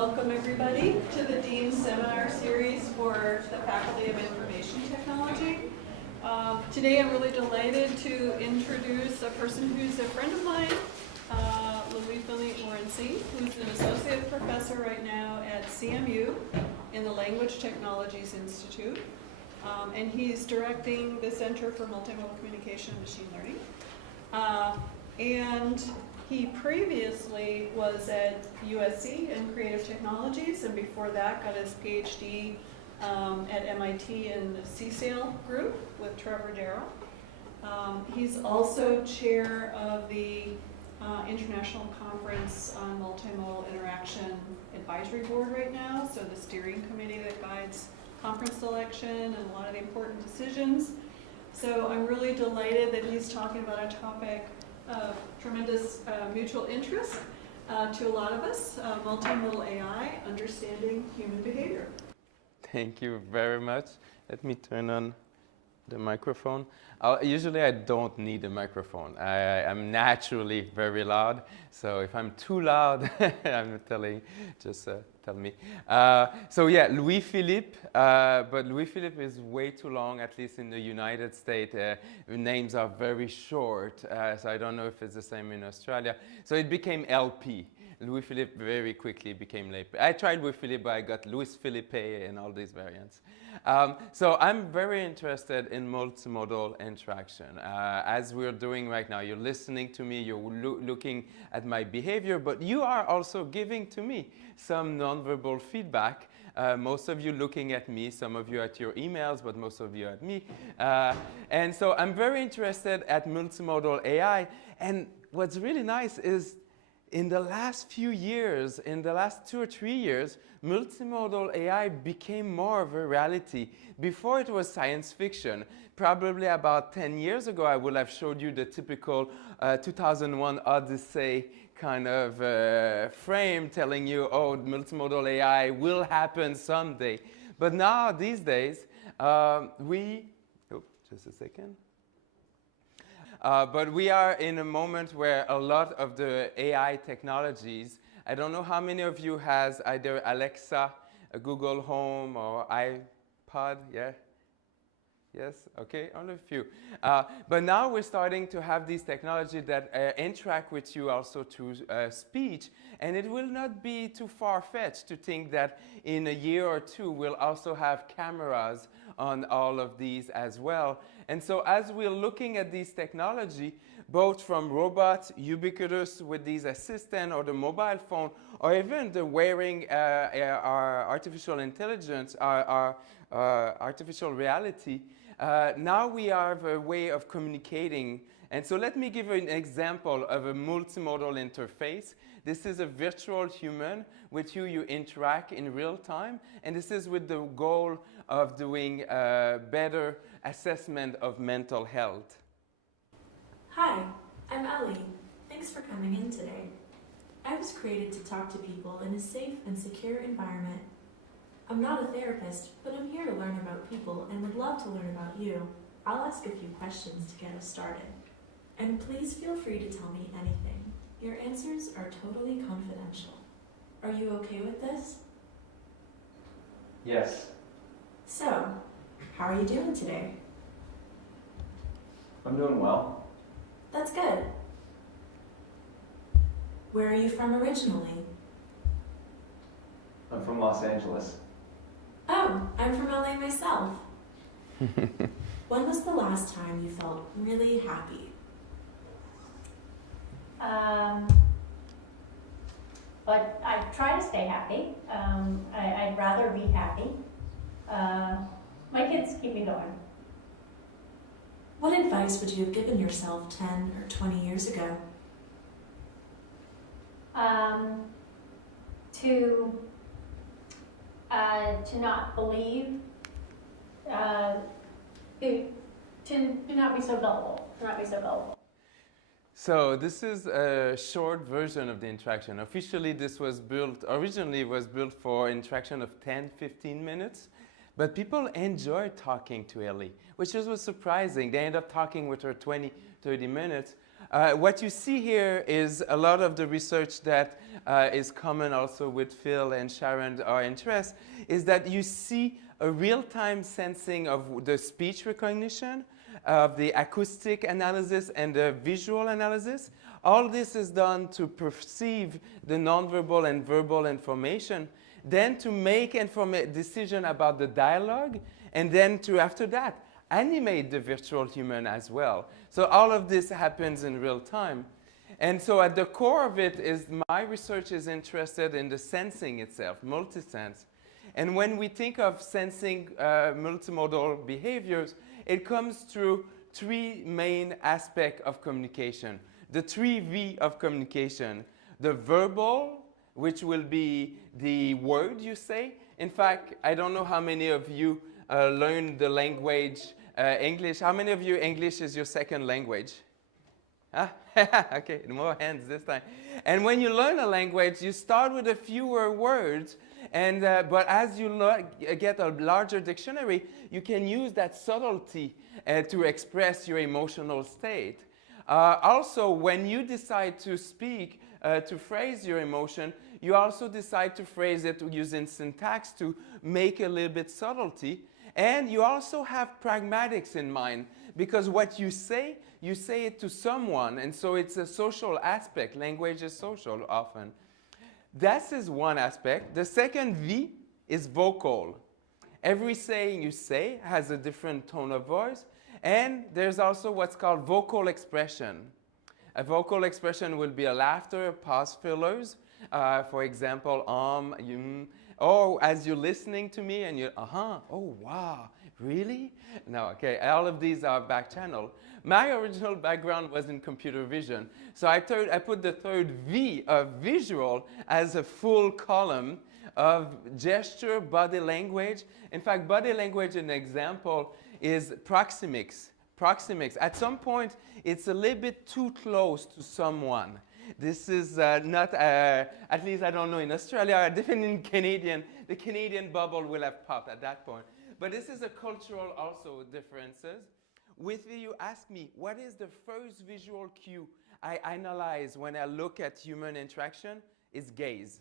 Welcome everybody to the Dean's Seminar Series for the Faculty of Information Technology. Today I'm really delighted to introduce a person who's a friend of mine, Louis-Philippe Morency, who's an associate professor right now at CMU in the Language Technologies Institute. And he's directing the Center for Multimodal Communication and Machine Learning. And he previously was at USC in Creative Technologies, and before that got his PhD at MIT in the CSAIL group with Trevor Darrow. He's also chair of the International Conference on Multimodal Interaction Advisory Board right now, so the steering committee that guides conference selection and a lot of the important decisions. So I'm really delighted that he's talking about a topic of tremendous mutual interest to a lot of us, multimodal AI, understanding human behavior. Thank you very much. Let me turn on the microphone. Usually I don't need a microphone. I'm naturally very loud, so if I'm too loud, I'm telling, just tell me. So yeah, Louis-Philippe, but Louis-Philippe is way too long, at least in the United States. Names are very short, so I don't know if it's the same in Australia. So it became LP. Louis-Philippe very quickly became LP. I tried with Philippe, but I got Louis-Philippe and all these variants. So I'm very interested in multimodal interaction. As we're doing right now, you're listening to me, you're looking at my behavior, but you are also giving to me some nonverbal feedback. Most of you looking at me, some of you at your emails, but most of you at me. And so I'm very interested at multimodal AI. And what's really nice is in the last few years, in the last 2 or 3 years, multimodal AI became more of a reality. Before it was science fiction. Probably about 10 years ago, I would have showed you the typical 2001 Odyssey kind of frame telling you, oh, multimodal AI will happen someday. But now, these days, just a second. But we are in a moment where a lot of the AI technologies, I don't know how many of you has either Alexa, a Google Home, or iPod, yeah? Yes, okay, only a few. But now we're starting to have these technologies that interact with you also through speech, and it will not be too far-fetched to think that in a year or two we'll also have cameras on all of these as well. And so as we're looking at these technology, both from robots, ubiquitous with these assistants, or the mobile phone, or even the wearing our artificial intelligence, our artificial reality, now we have a way of communicating. And so let me give you an example of a multimodal interface. This is a virtual human with who you interact in real time. And this is with the goal of doing better assessment of mental health. Hi, I'm Ellie. Thanks for coming in today. I was created to talk to people in a safe and secure environment. I'm not a therapist, but I'm here to learn about people and would love to learn about you. I'll ask a few questions to get us started. And please feel free to tell me anything. Your answers are totally confidential. Are you okay with this? Yes. So, how are you doing today? I'm doing well. That's good. Where are you from originally? I'm from Los Angeles. Oh, I'm from LA myself. When was the last time you felt really happy? But I try to stay happy. I'd rather be happy. My kids keep me going. What advice would you have given yourself 10 or 20 years ago? To not believe, to not be so gullible, So this is a short version of the interaction. Officially, this was originally was built for interaction of 10-15 minutes. But people enjoy talking to Ellie, which was surprising. They end up talking with her 20-30 minutes. What you see here is a lot of the research that is common also with Phil and Sharon, our interest, is that you see a real-time sensing of the speech recognition, of the acoustic analysis and the visual analysis. All this is done to perceive the nonverbal and verbal information, then to make a decision about the dialogue, and then to, after that, animate the virtual human as well. So all of this happens in real time. And so at the core of it is my research is interested in the sensing itself, multisense. And when we think of sensing multimodal behaviors, it comes through three main aspects of communication. The 3V of communication. The verbal, which will be the word you say. In fact, I don't know how many of you learn the language English. How many of you English is your second language? Huh? Okay, more hands this time. And when you learn a language, you start with a fewer words, and but as you get a larger dictionary, you can use that subtlety to express your emotional state. Also, when you decide to speak, to phrase your emotion, you also decide to phrase it using syntax to make a little bit subtlety. And you also have pragmatics in mind, because what you say it to someone, and so it's a social aspect. Language is social often. That is one aspect. The second V is vocal. Every saying you say has a different tone of voice, and there's also what's called vocal expression. A vocal expression will be a laughter, pause fillers, for example, or as you're listening to me and you're, oh wow, really? No, okay, all of these are back channel. My original background was in computer vision, so I put the third V of visual as a full column of gesture, body language. In fact, body language, an example, is proxemics. Proxemics. At some point, it's a little bit too close to someone. This is not, at least I don't know in Australia, definitely in Canadian, the Canadian bubble will have popped at that point. But this is a cultural also differences. With you ask me, what is the first visual cue I analyze when I look at human interaction? Is gaze.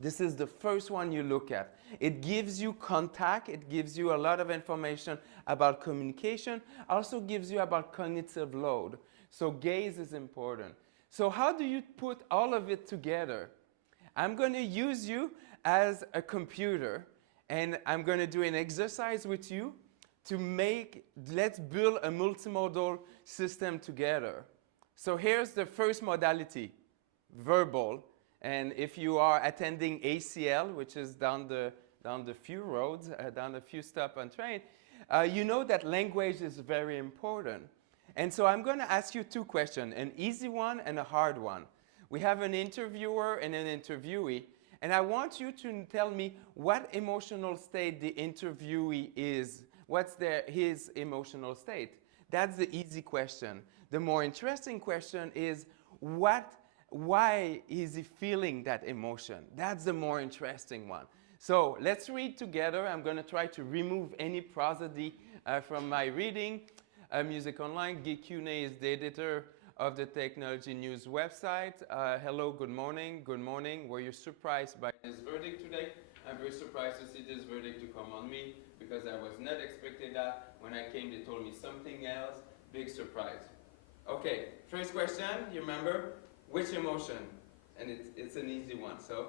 This is the first one you look at. It gives you contact, it gives you a lot of information about communication, also gives you about cognitive load. So gaze is important. So how do you put all of it together? I'm going to use you as a computer, and I'm going to do an exercise with you to let's build a multimodal system together. So here's the first modality, verbal. And if you are attending ACL, which is down the few roads, down a few stops on train, you know that language is very important. And so I'm going to ask you two questions, an easy one and a hard one. We have an interviewer and an interviewee, and I want you to tell me what emotional state the interviewee is. What's his emotional state? That's the easy question. The more interesting question is why is he feeling that emotion? That's the more interesting one. So let's read together. I'm going to try to remove any prosody from my reading. Music Online, Guy Cuney is the editor of the Technology News website. Hello, good morning. Good morning. Were you surprised by this verdict today? I'm very surprised to see this verdict to come on me because I was not expecting that. When I came, they told me something else. Big surprise. Okay, first question, you remember? Which emotion? And it's an easy one, so?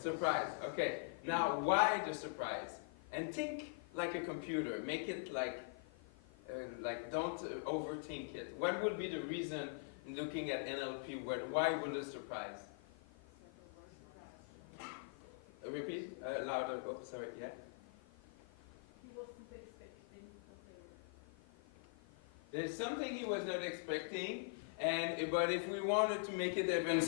Surprise. Okay, now why the surprise? And think like a computer. Make it like don't overthink it. What would be the reason looking at NLP? Why would a surprise? Repeat louder. Oh, sorry. Yeah. He wasn't expecting what they were. There's something he was not expecting, but if we wanted to make it even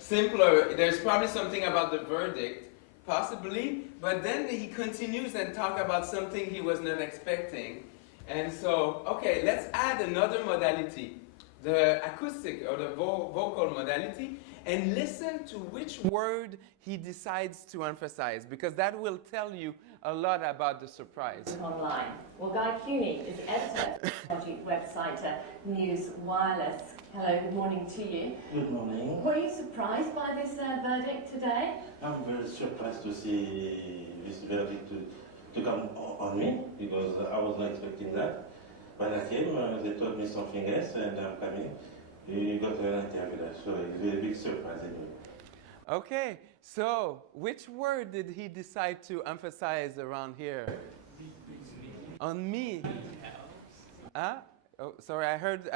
simpler, there's probably something about the verdict, possibly. But then he continues and talk about something he was not expecting. And so, okay, let's add another modality, the acoustic or the vocal modality, and listen to which word he decides to emphasize, because that will tell you a lot about the surprise. Online. Well, Guy Cuney is the editor of the website. Insider News Wireless. Hello, good morning to you. Good morning. Were you surprised by this verdict today? I'm very surprised to see this verdict to come on me because I was not expecting that. When I came, they told me something else and I'm coming. You got an interview there, so it's a very big surprise anyway. Okay, so which word did he decide to emphasize around here? On me. Huh? Oh, sorry, I heard.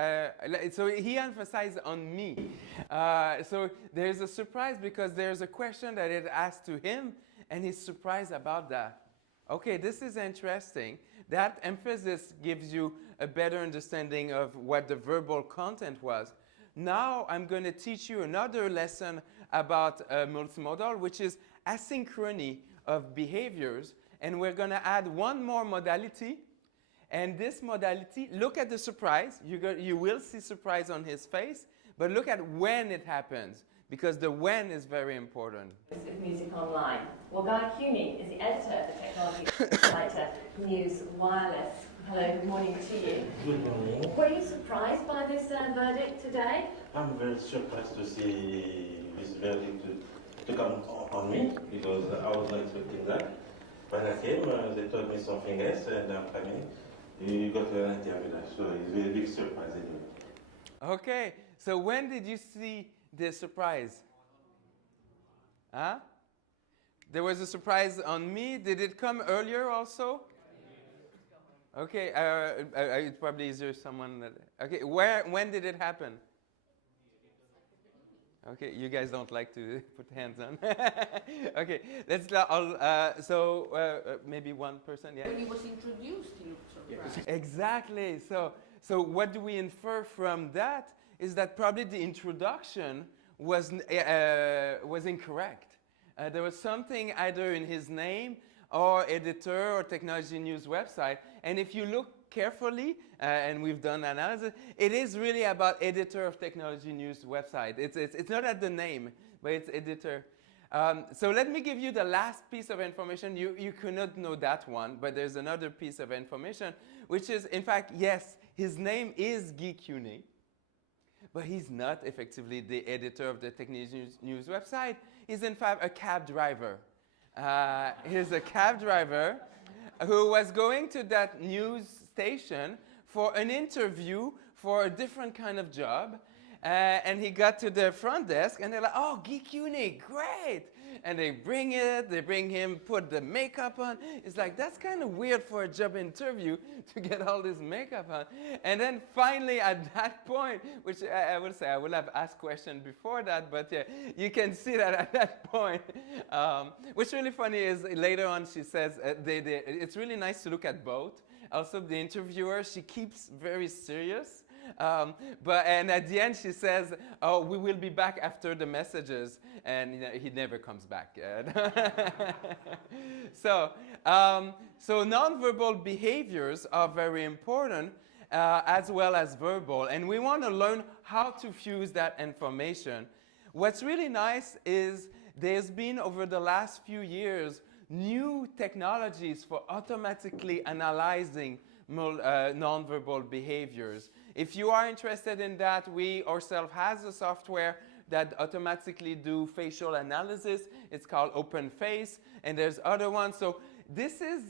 So he emphasized on me. So there's a surprise because there's a question that it asked to him, and he's surprised about that. Okay, this is interesting. That emphasis gives you a better understanding of what the verbal content was. Now I'm going to teach you another lesson about multimodal, which is asynchrony of behaviors. And we're going to add one more modality. And this modality, look at the surprise. You will see surprise on his face. But look at when it happens, because the when is very important. Of music online. Well, Guy Cuny is the editor of the Technology Insider News Wireless. Hello, good morning to you. Good morning. Were you surprised by this verdict today? I'm very surprised to see this verdict to come on me because I was not expecting that. When I came, they told me something else and I'm coming. You got an interview there, so it's a very big surprise anyway. Okay, so when did you see the surprise? Huh? There was a surprise on me. Did it come earlier also? Okay, it's probably easier someone that, okay, when did it happen? Okay, you guys don't like to put hands on. Okay, let's all, maybe one person, yeah? When he was introduced, he looked surprised. Exactly. So what do we infer from that is that probably the introduction was incorrect. There was something either in his name or editor or technology news website. And if you look carefully, and we've done analysis, it is really about editor of technology news website. It's not at the name, but it's editor. So let me give you the last piece of information. You cannot know that one, but there's another piece of information, which is, in fact, yes, his name is Guy Cuny, but he's not effectively the editor of the technology news website. He's, in fact, a cab driver. He's a cab driver who was going to that news station for an interview for a different kind of job. And he got to the front desk and they're like, oh, Guy Cuny, great. And they bring him, put the makeup on. It's like, that's kind of weird for a job interview to get all this makeup on. And then finally at that point, which I will say, I will have asked questions before that, but yeah, you can see that at that point. What's really funny is later on she says, it's really nice to look at both. Also the interviewer, she keeps very serious. And at the end she says, oh, we will be back after the messages, and he never comes back. So nonverbal behaviors are very important as well as verbal, and we want to learn how to fuse that information. What's really nice is there's been over the last few years new technologies for automatically analyzing nonverbal behaviors. If you are interested in that, we ourselves has a software that automatically do facial analysis. It's called OpenFace, and there's other ones. So this is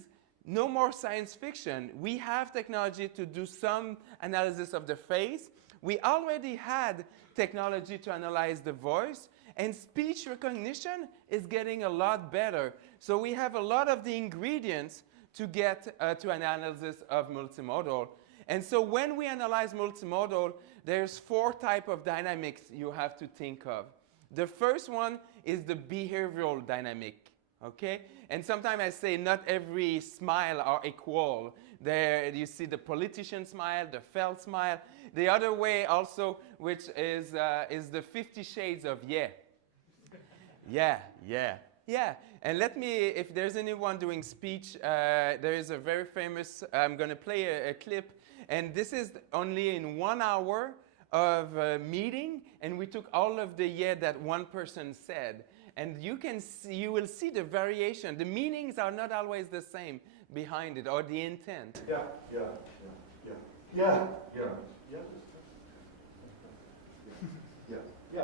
no more science fiction. We have technology to do some analysis of the face. We already had technology to analyze the voice, and speech recognition is getting a lot better. So we have a lot of the ingredients to get to an analysis of multimodal. And so when we analyze multimodal, there's 4 types of dynamics you have to think of. The first one is the behavioral dynamic, okay? And sometimes I say not every smile are equal. There you see the politician smile, the felt smile. The other way also, which is the 50 shades of yeah. Yeah, and let me, if there's anyone doing speech, there is a very famous, I'm going to play a clip, and this is only in 1 hour of a meeting, and we took all of the yeah that one person said. And you will see the variation. The meanings are not always the same behind it, or the intent. Yeah. Yeah, yeah, yeah. Yeah, yeah,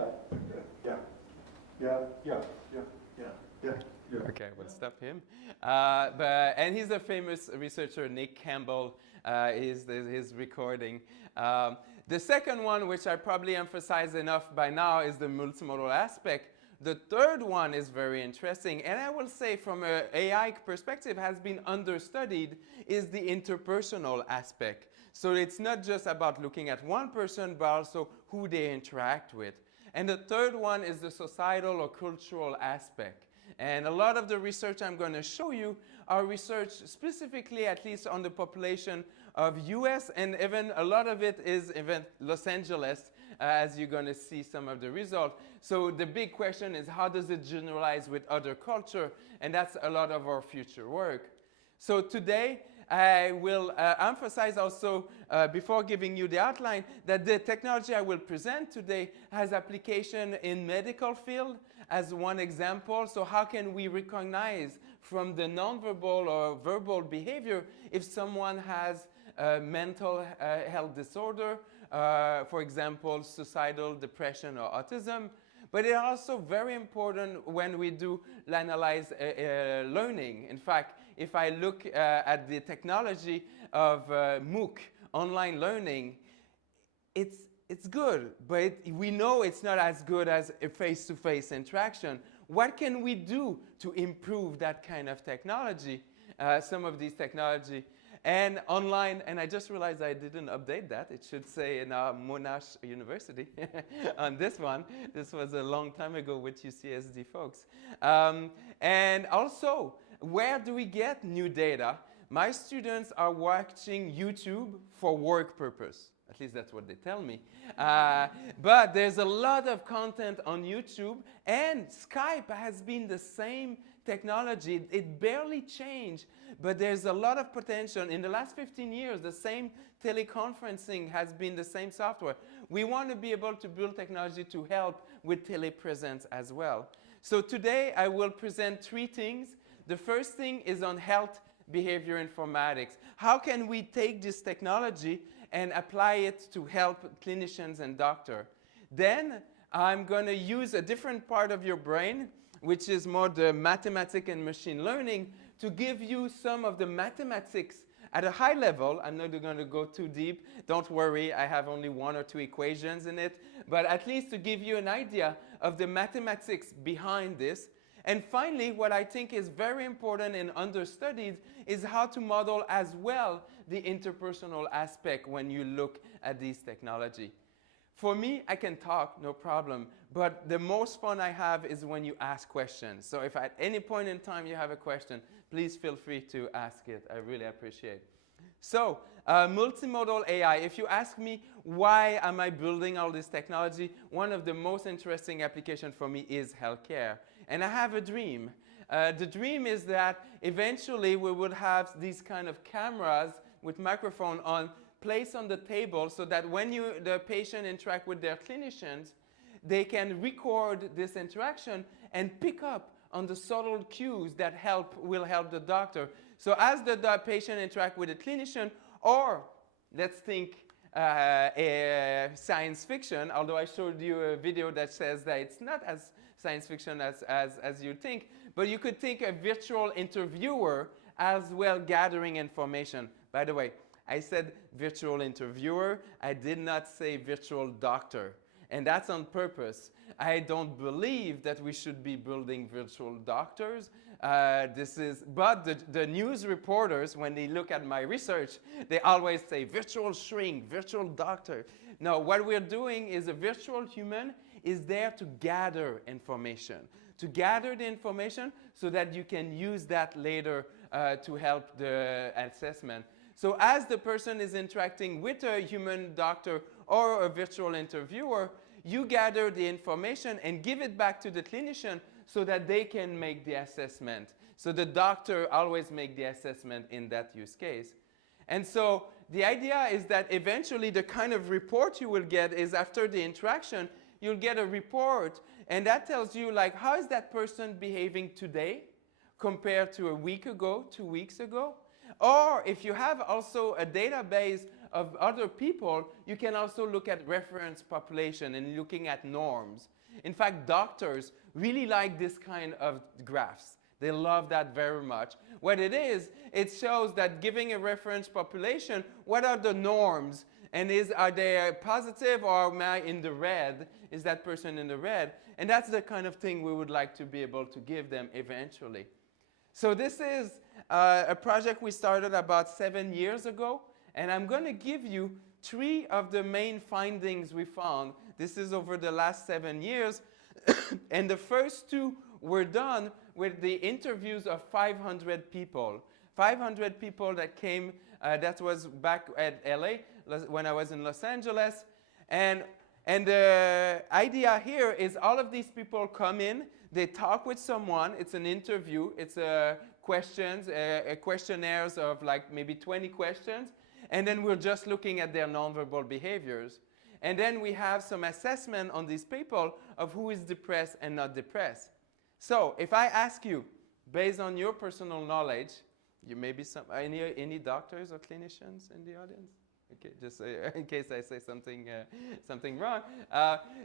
yeah, yeah, yeah, yeah, yeah, yeah. Okay, we'll stop him. And he's a famous researcher, Nick Campbell, is his recording. The second one, which I probably emphasize enough by now, is the multimodal aspect. The third one is very interesting, and I will say from an AI perspective has been understudied, is the interpersonal aspect. So it's not just about looking at one person, but also who they interact with. And the third one is the societal or cultural aspect. And a lot of the research I'm going to show you are research specifically, at least on the population of US, and even a lot of it is even Los Angeles, as you're going to see some of the results. So the big question is, how does it generalize with other culture? And that's a lot of our future work. So today, I will emphasize also, before giving you the outline, that the technology I will present today has application in medical field as one example. So how can we recognize from the nonverbal or verbal behavior if someone has a mental health disorder, for example, suicidal depression or autism. But it's also very important when we do analyze learning. In fact, if I look at the technology of MOOC, online learning, it's good, but we know it's not as good as a face-to-face interaction. What can we do to improve that kind of technology, some of these technology? And online, and I just realized I didn't update that. It should say in our Monash University on this one. This was a long time ago with UCSD folks. And also, where do we get new data? My students are watching YouTube for work purpose. At least that's what they tell me. But there's a lot of content on YouTube, and Skype has been the same technology. It barely changed, but there's a lot of potential. In the last 15 years, the same teleconferencing has been the same software. We want to be able to build technology to help with telepresence as well. So today, I will present three things. The first thing is on health behavior informatics. How can we take this technology and apply it to help clinicians and doctors? Then I'm going to use a different part of your brain, which is more the mathematics and machine learning, to give you some of the mathematics at a high level. I'm not going to go too deep. Don't worry, I have only 1 or 2 equations in it, but at least to give you an idea of the mathematics behind this. And finally, what I think is very important and understudied is how to model as well the interpersonal aspect when you look at these technology. For me, I can talk, no problem, but the most fun I have is when you ask questions. So if at any point in time you have a question, please feel free to ask it. I really appreciate it. So, multimodal AI, if you ask me why am I building all this technology, one of the most interesting applications for me is healthcare. And I have a dream. The dream is that eventually we would have these kind of cameras with microphone on placed on the table so that when the patient interact with their clinicians, they can record this interaction and pick up on the subtle cues that will help the doctor. So as the patient interact with the clinician, or let's think science fiction, although I showed you a video that says that it's not as science fiction as you think, but you could think a virtual interviewer as well gathering information. By the way, I said virtual interviewer, I did not say virtual doctor. And that's on purpose. I don't believe that we should be building virtual doctors. But the news reporters, when they look at my research, they always say virtual shrink, virtual doctor. No, what we're doing is a virtual human is there to gather information. To gather the information so that you can use that later to help the assessment. So as the person is interacting with a human doctor or a virtual interviewer, you gather the information and give it back to the clinician so that they can make the assessment. So the doctor always makes the assessment in that use case. And so the idea is that eventually the kind of report you will get is after the interaction, you'll get a report, and that tells you like how is that person behaving today compared to a week ago, 2 weeks ago. Or if you have also a database of other people, you can also look at reference population and looking at norms. In fact, doctors really like this kind of graphs. They love that very much. What it is, it shows that giving a reference population, what are the norms? And are they positive, or am I in the red? Is that person in the red? And that's the kind of thing we would like to be able to give them eventually. So this is a project we started about 7 years ago. And I'm going to give you 3 of the main findings we found. This is over the last 7 years. And the first 2 were done with the interviews of 500 people. 500 people that came, that was back at LA when I was in Los Angeles. And the idea here is all of these people come in, they talk with someone, it's an interview, it's questions, questionnaires of like maybe 20 questions, and then we're just looking at their nonverbal behaviors. And then we have some assessment on these people of who is depressed and not depressed. So if I ask you, based on your personal knowledge, you may be any doctors or clinicians in the audience? Okay, just in case I say something wrong.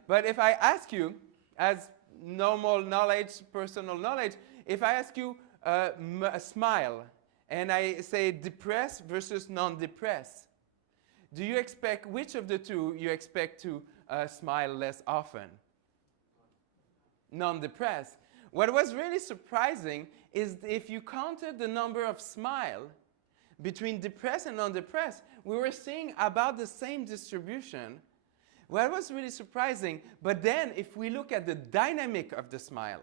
But if I ask you, as normal knowledge, personal knowledge, if I ask you a smile, and I say depressed versus non-depressed, do you expect, which of the 2 you expect to smile less often? Non-depressed. What was really surprising is if you counted the number of smile between depressed and non-depressed, we were seeing about the same distribution. Well, it was really surprising. But then if we look at the dynamic of the smile,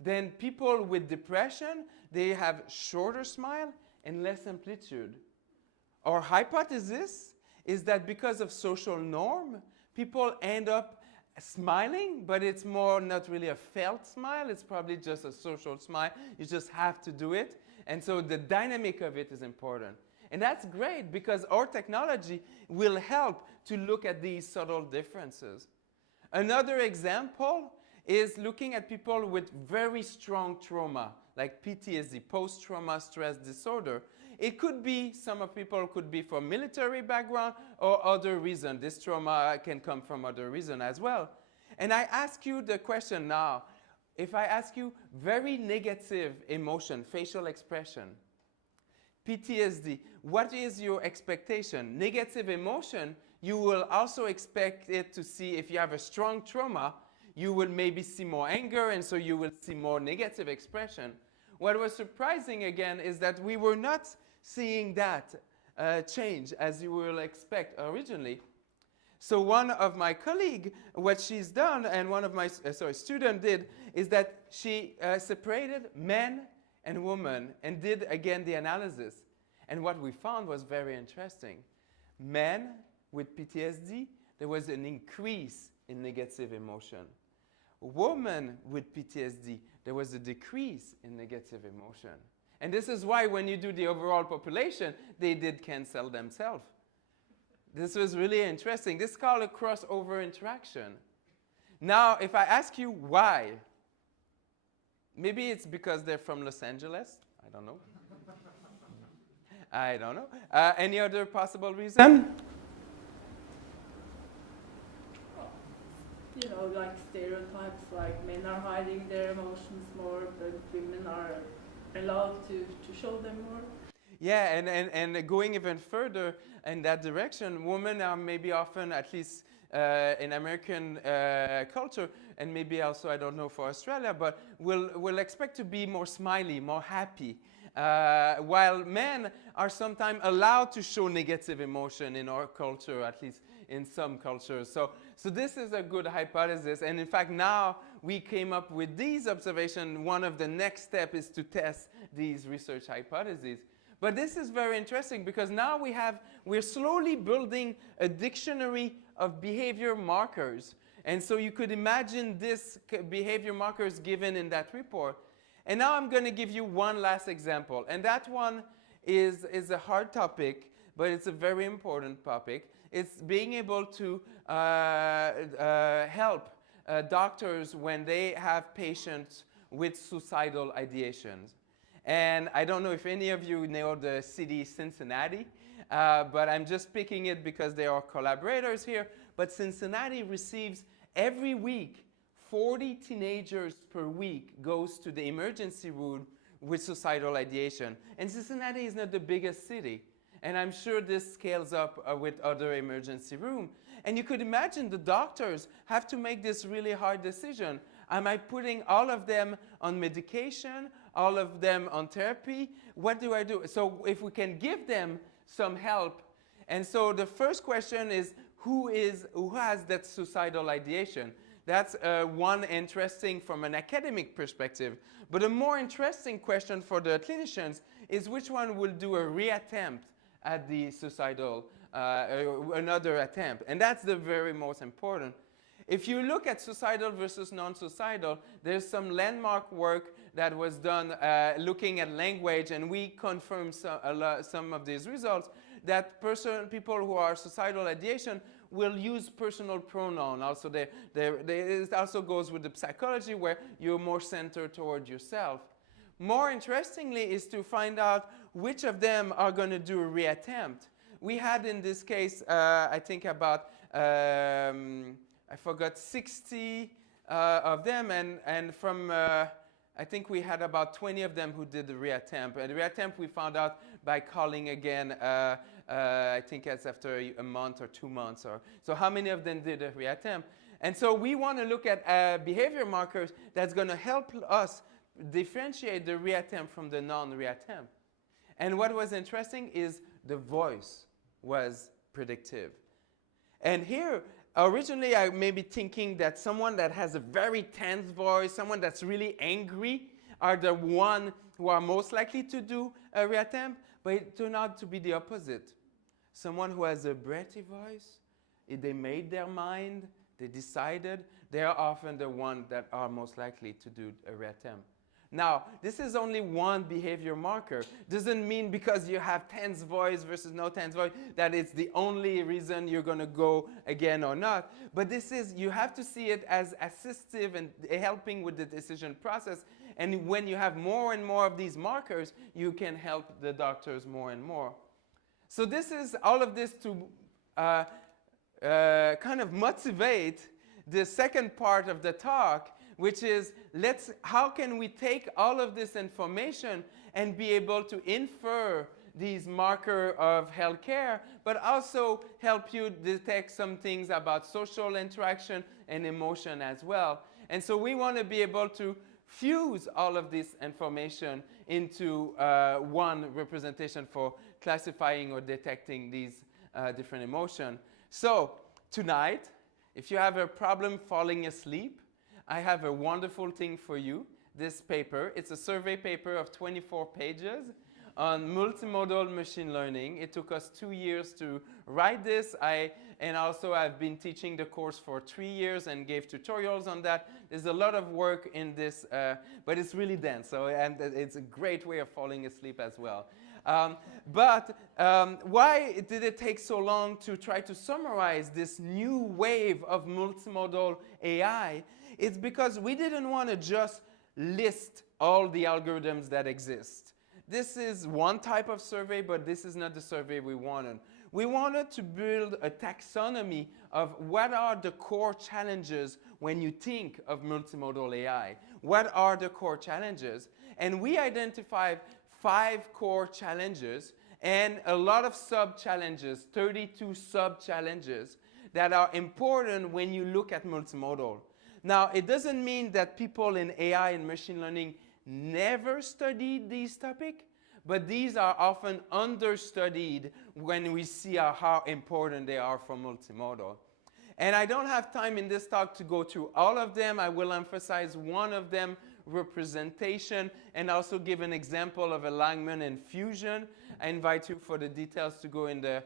then people with depression, they have shorter smile and less amplitude. Our hypothesis is that because of social norm, people end up smiling, but it's more not really a felt smile. It's probably just a social smile. You just have to do it. And so the dynamic of it is important. And that's great because our technology will help to look at these subtle differences. Another example is looking at people with very strong trauma, like PTSD, post-trauma stress disorder. It could be, some of people could be from military background or other reason. This trauma can come from other reason as well. And I ask you the question now, if I ask you very negative emotion, facial expression, PTSD, what is your expectation? Negative emotion, you will also expect it to see, if you have a strong trauma, you will maybe see more anger, and so you will see more negative expression. What was surprising again is that we were not seeing that change as you will expect originally. So one of my colleagues, what she's done, and one of my student did, is that she separated men and women and did again the analysis. And what we found was very interesting. Men with PTSD, there was an increase in negative emotion. Women with PTSD, there was a decrease in negative emotion. And this is why when you do the overall population, they did cancel themselves. This was really interesting. This is called a crossover interaction. Now, if I ask you why, maybe it's because they're from Los Angeles. I don't know. I don't know. Any other possible reason? You know, like stereotypes, like men are hiding their emotions more, but women are allowed to show them more. Yeah, and going even further in that direction, women are maybe often, at least in American culture, and maybe also, I don't know for Australia, but will expect to be more smiley, more happy. While men are sometimes allowed to show negative emotion in our culture, at least in some cultures. So this is a good hypothesis. And in fact, now we came up with these observations. One of the next steps is to test these research hypotheses. But this is very interesting because now we're slowly building a dictionary of behavior markers. And so you could imagine this behavior markers given in that report. And now I'm going to give you one last example. And that one is a hard topic, but it's a very important topic. It's being able to help doctors when they have patients with suicidal ideations. And I don't know if any of you know the city Cincinnati. but I'm just picking it because they are collaborators here. But Cincinnati receives every week 40 teenagers per week goes to the emergency room with suicidal ideation. And Cincinnati is not the biggest city. And I'm sure this scales up with other emergency room. And you could imagine the doctors have to make this really hard decision. Am I putting all of them on medication, all of them on therapy? What do I do? So if we can give them some help. And so the first question is, who has that suicidal ideation? That's one interesting from an academic perspective. But a more interesting question for the clinicians is which one will do a reattempt at the suicidal, another attempt. And that's the very most important. If you look at suicidal versus non-suicidal, there's some landmark work that was done looking at language, and we confirmed some of these results, that people who are suicidal ideation will use personal pronoun. Also, it also goes with the psychology where you're more centered toward yourself. More interestingly is to find out which of them are going to do a reattempt. We had in this case, I think about, I forgot 60 of them, and from, I think we had about 20 of them who did the reattempt. And the reattempt we found out by calling again, I think it's after a month or 2 months. So how many of them did a reattempt? And so we want to look at behavior markers that's going to help us differentiate the reattempt from the non-reattempt. And what was interesting is the voice was predictive. And here, originally I may be thinking that someone that has a very tense voice, someone that's really angry, are the one who are most likely to do a reattempt, but it turned out to be the opposite. Someone who has a breathy voice, if they made their mind, they decided, they are often the ones that are most likely to do a reattempt. Now, this is only one behavior marker. Doesn't mean because you have tense voice versus no tense voice that it's the only reason you're going to go again or not. But this is, you have to see it as assistive and helping with the decision process. And when you have more and more of these markers, you can help the doctors more and more. So this is all of this to kind of motivate the second part of the talk, which is how can we take all of this information and be able to infer these markers of healthcare, but also help you detect some things about social interaction and emotion as well. And so we want to be able to fuse all of this information into one representation for classifying or detecting these different emotions. So tonight, if you have a problem falling asleep, I have a wonderful thing for you, this paper. It's a survey paper of 24 pages on multimodal machine learning. It took us 2 years to write this. And also I've been teaching the course for 3 years and gave tutorials on that. There's a lot of work in this, but it's really dense. And it's a great way of falling asleep as well. Why did it take so long to try to summarize this new wave of multimodal AI? It's because we didn't want to just list all the algorithms that exist. This is one type of survey, but this is not the survey we wanted. We wanted to build a taxonomy of what are the core challenges when you think of multimodal AI. What are the core challenges? And we identified 5 core challenges and a lot of sub-challenges, 32 sub-challenges that are important when you look at multimodal. Now, it doesn't mean that people in AI and machine learning never studied these topics, but these are often understudied when we see how important they are for multimodal. And I don't have time in this talk to go through all of them. I will emphasize one of them, representation, and also give an example of alignment and fusion. I invite you for the details to go in the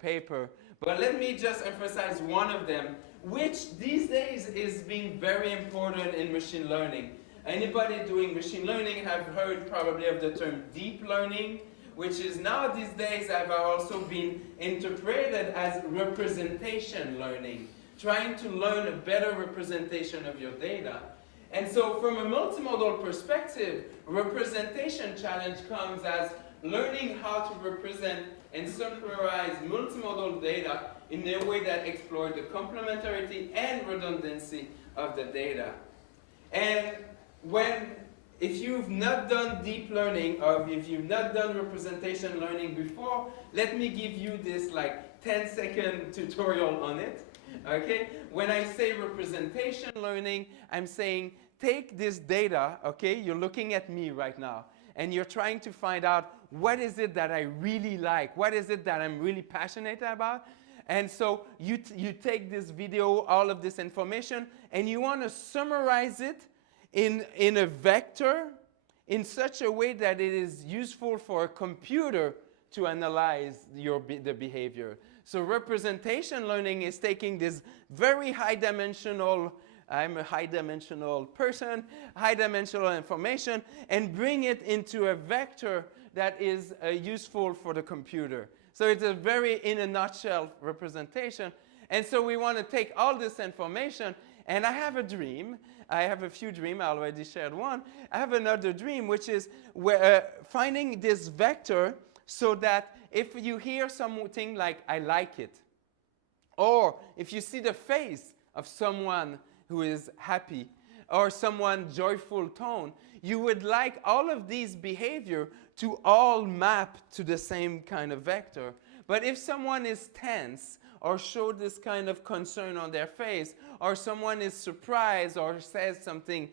paper. But let me just emphasize one of them, which these days is being very important in machine learning. Anybody doing machine learning have heard probably of the term deep learning, which is now these days have also been interpreted as representation learning, trying to learn a better representation of your data. And so from a multimodal perspective, representation challenge comes as learning how to represent and summarize multimodal data in a way that exploits the complementarity and redundancy of the data. And if you've not done deep learning or if you've not done representation learning before, let me give you this like 10-second tutorial on it. Okay? When I say representation learning, I'm saying take this data, okay? You're looking at me right now, and you're trying to find out what is it that I really like, what is it that I'm really passionate about. And so you take this video, all of this information, and you want to summarize it in a vector in such a way that it is useful for a computer to analyze the behavior. So representation learning is taking this very high-dimensional, I'm a high-dimensional person, high-dimensional information, and bring it into a vector that is useful for the computer. So it's a very, in a nutshell, representation. And so we want to take all this information, and I have a dream. I have a few dreams. I already shared one. I have another dream, which is finding this vector so that if you hear something like, I like it, or if you see the face of someone who is happy, or someone joyful tone, you would like all of these behavior to all map to the same kind of vector. But if someone is tense, or show this kind of concern on their face, or someone is surprised or says something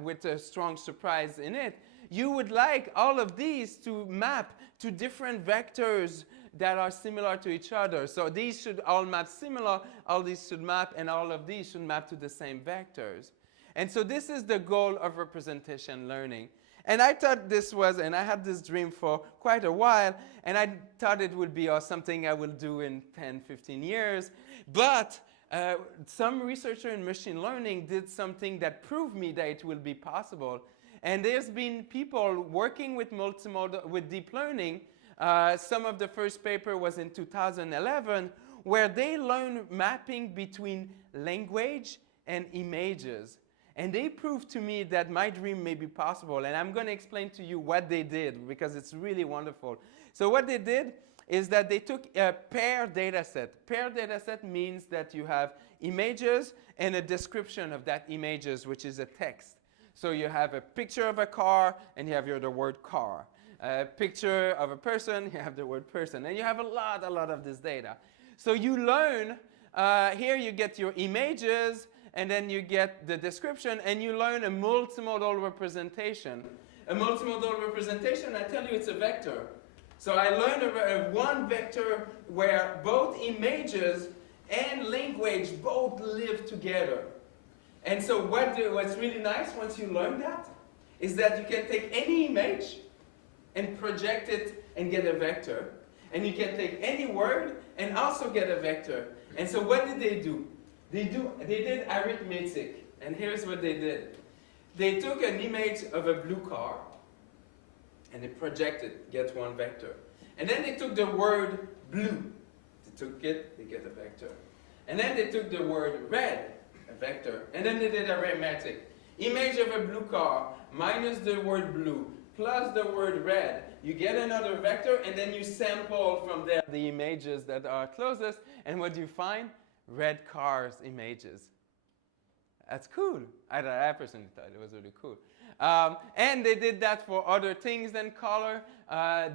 with a strong surprise in it, you would like all of these to map to different vectors that are similar to each other. So these should all map similar, all these should map, and all of these should map to the same vectors. And so this is the goal of representation learning. And I thought this was, and I had this dream for quite a while, and I thought it would be something I will do in 10, 15 years. But some researcher in machine learning did something that proved me that it will be possible. And there's been people working with multimodal, with deep learning. Some of the first paper was in 2011, where they learned mapping between language and images. And they proved to me that my dream may be possible. And I'm going to explain to you what they did, because it's really wonderful. So what they did is that they took a paired data set. Paired data set means that you have images and a description of that images, which is a text. So you have a picture of a car, and you have the word car. A picture of a person, you have the word person. And you have a lot of this data. So you learn, here you get your images, and then you get the description, and you learn a multimodal representation. A multimodal representation, I tell you, it's a vector. So I learned one vector where both images and language both live together. And so what's really nice once you learn that is that you can take any image and project it and get a vector. And you can take any word and also get a vector. And so what did they do? They did arithmetic, and here's what they did. They took an image of a blue car, and they projected, get one vector. And then they took the word blue. They took it, they get a vector. And then they took the word red, a vector. And then they did arithmetic. Image of a blue car minus the word blue plus the word red. You get another vector, and then you sample from there the images that are closest. And what do you find? Red cars images. That's cool. I personally thought it was really cool. And they did that for other things than color,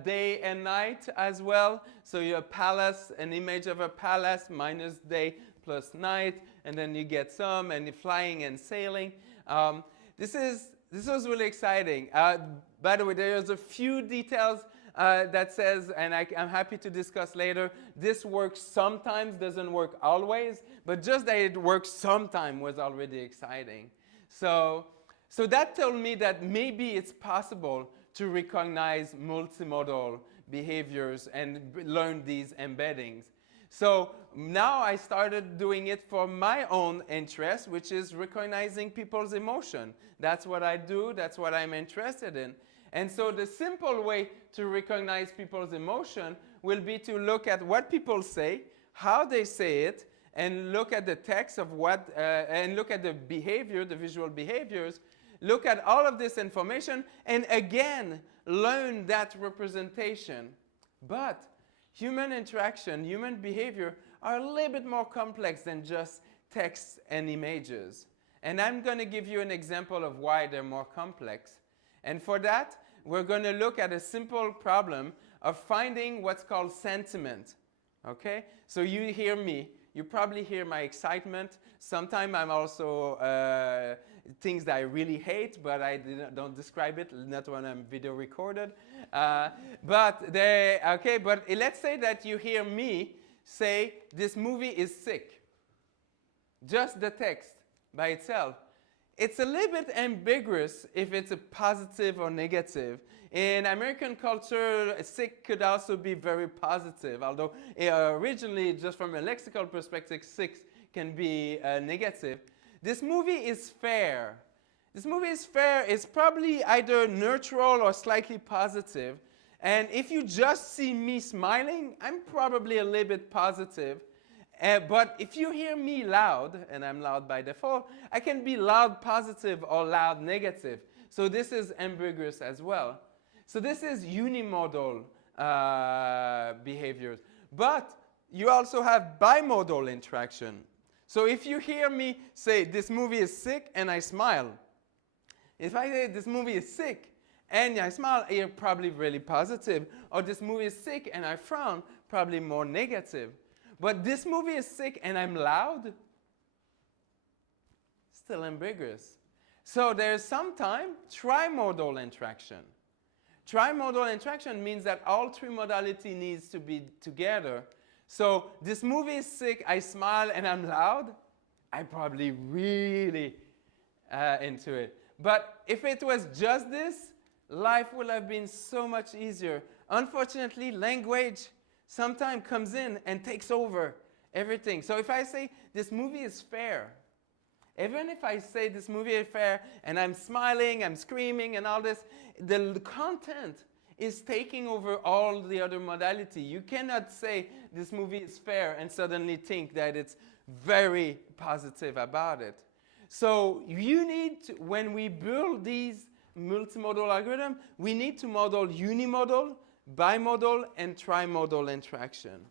day and night as well. So you have palace, an image of a palace minus day plus night, and then you get some, and flying and sailing. This was really exciting. By the way, there's a few details that says, and I'm happy to discuss later, this works sometimes, doesn't work always, but just that it works sometime was already exciting. So that told me that maybe it's possible to recognize multimodal behaviors and learn these embeddings. So now I started doing it for my own interest, which is recognizing people's emotion. That's what I do, that's what I'm interested in. And so the simple way to recognize people's emotion will be to look at what people say, how they say it, and look at the text of what, and look at the behavior, the visual behaviors, look at all of this information, and again, learn that representation. But human interaction, human behavior are a little bit more complex than just text and images. And I'm going to give you an example of why they're more complex. And for that, we're going to look at a simple problem of finding what's called sentiment. Okay? So you hear me. You probably hear my excitement. Sometimes I'm also things that I really hate, but I don't describe it, not when I'm video recorded. But let's say that you hear me say, this movie is sick. Just the text by itself. It's a little bit ambiguous if it's a positive or negative. In American culture, sick could also be very positive, although originally, just from a lexical perspective, sick can be negative. This movie is fair. This movie is fair is probably either neutral or slightly positive. And if you just see me smiling, I'm probably a little bit positive. But if you hear me loud, and I'm loud by default, I can be loud positive or loud negative. So this is ambiguous as well. So this is unimodal behaviors. But you also have bimodal interaction. So if you hear me say, this movie is sick, and I smile. If I say, this movie is sick, and I smile, you're probably really positive. Or this movie is sick, and I frown, probably more negative. But this movie is sick and I'm loud, still ambiguous. So there's sometimes trimodal interaction. Trimodal interaction means that all three modality needs to be together. So this movie is sick, I smile and I'm loud, I'm probably really into it. But if it was just this, life would have been so much easier. Unfortunately, language sometimes comes in and takes over everything. So if I say this movie is fair, even if I say this movie is fair and I'm smiling, I'm screaming and all this, the content is taking over all the other modality. You cannot say this movie is fair and suddenly think that it's very positive about it. So you need to, when we build these multimodal algorithms, we need to model unimodal, bimodal, and trimodal interaction.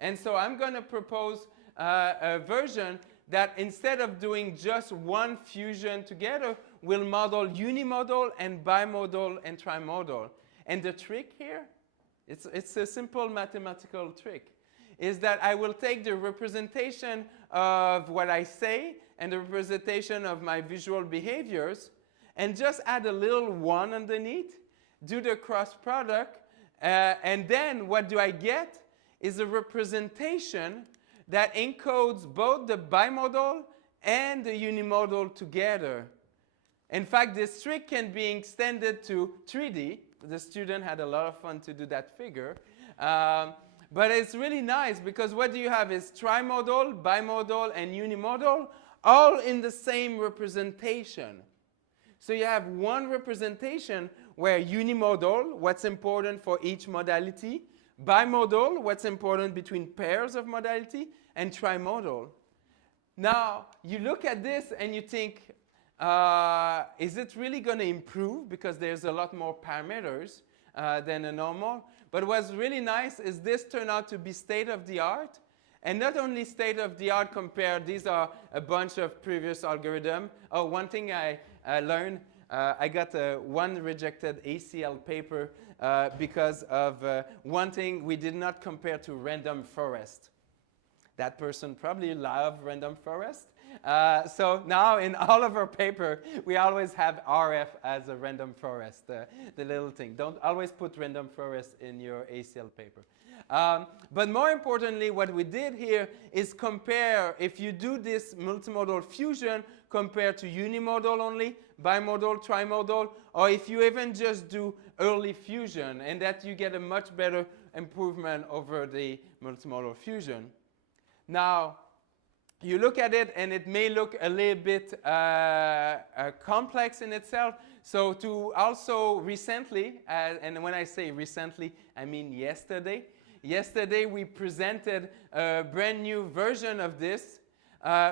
And so I'm going to propose a version that instead of doing just one fusion together, will model unimodal and bimodal and trimodal. And the trick here, it's a simple mathematical trick, is that I will take the representation of what I say and the representation of my visual behaviors and just add a little 1 underneath, do the cross product, and then what do I get is a representation that encodes both the bimodal and the unimodal together. In fact, this trick can be extended to 3D. The student had a lot of fun to do that figure. But it's really nice because what you have is trimodal, bimodal, and unimodal all in the same representation. So you have one representation where unimodal, what's important for each modality, bimodal, what's important between pairs of modality, and trimodal. Now, you look at this and you think, is it really going to improve? Because there's a lot more parameters than a normal. But what's really nice is this turned out to be state-of-the-art. And not only state-of-the-art compared, these are a bunch of previous algorithms. Oh, one thing I learned, I got one rejected ACL paper because of one thing we did not compare to random forest. That person probably loved random forest. So now in all of our paper, we always have RF as a random forest, the little thing. Don't always put random forest in your ACL paper. But more importantly, what we did here is compare, if you do this multimodal fusion, compared to unimodal only, bimodal, trimodal, or if you even just do early fusion, and that you get a much better improvement over the multimodal fusion. Now, you look at it and it may look a little bit complex in itself. So to also recently, and when I say recently, I mean yesterday. Yesterday we presented a brand new version of this,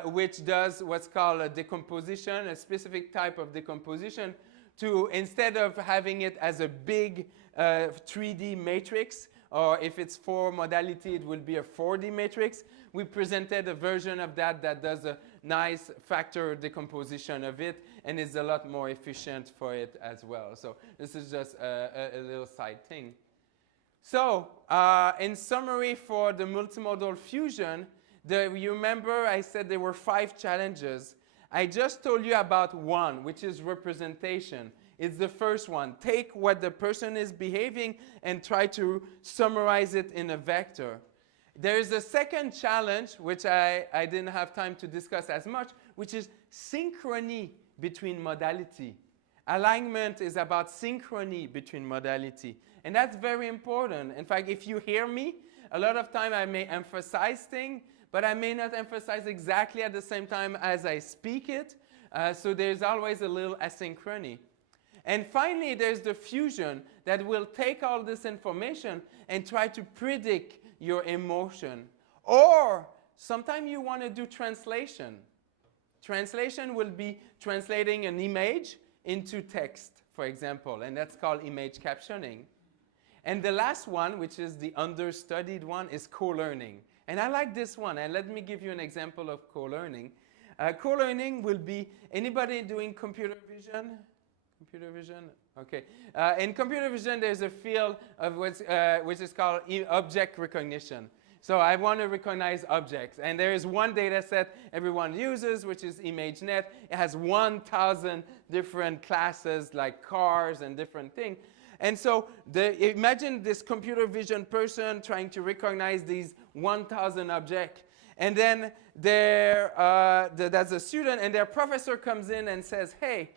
which does what's called a decomposition, a specific type of decomposition to, instead of having it as a big 3D matrix, or if it's 4 modality, it will be a 4D matrix. We presented a version of that that does a nice factor decomposition of it, and is a lot more efficient for it as well. So this is just a little side thing. So in summary for the multimodal fusion, you remember I said there were 5 challenges. I just told you about one, which is representation. It's the first one. Take what the person is behaving and try to summarize it in a vector. There is a second challenge, which I didn't have time to discuss as much, which is synchrony between modality. Alignment is about synchrony between modality. And that's very important. In fact, if you hear me, a lot of time I may emphasize things, but I may not emphasize exactly at the same time as I speak it. So there's always a little asynchrony. And finally, there's the fusion that will take all this information and try to predict your emotion. Or sometimes you want to do translation. Translation will be translating an image into text, for example, and that's called image captioning. And the last one, which is the understudied one, is co-learning. And I like this one, and let me give you an example of co-learning. Co-learning will be anybody doing computer vision? Computer vision? Okay. In computer vision, there's a field of which is called object recognition. So I want to recognize objects. And there is one data set everyone uses, which is ImageNet. It has 1,000 different classes, like cars and different things. And so imagine this computer vision person trying to recognize these 1,000 objects. And then that's a student, and their professor comes in and says, hey,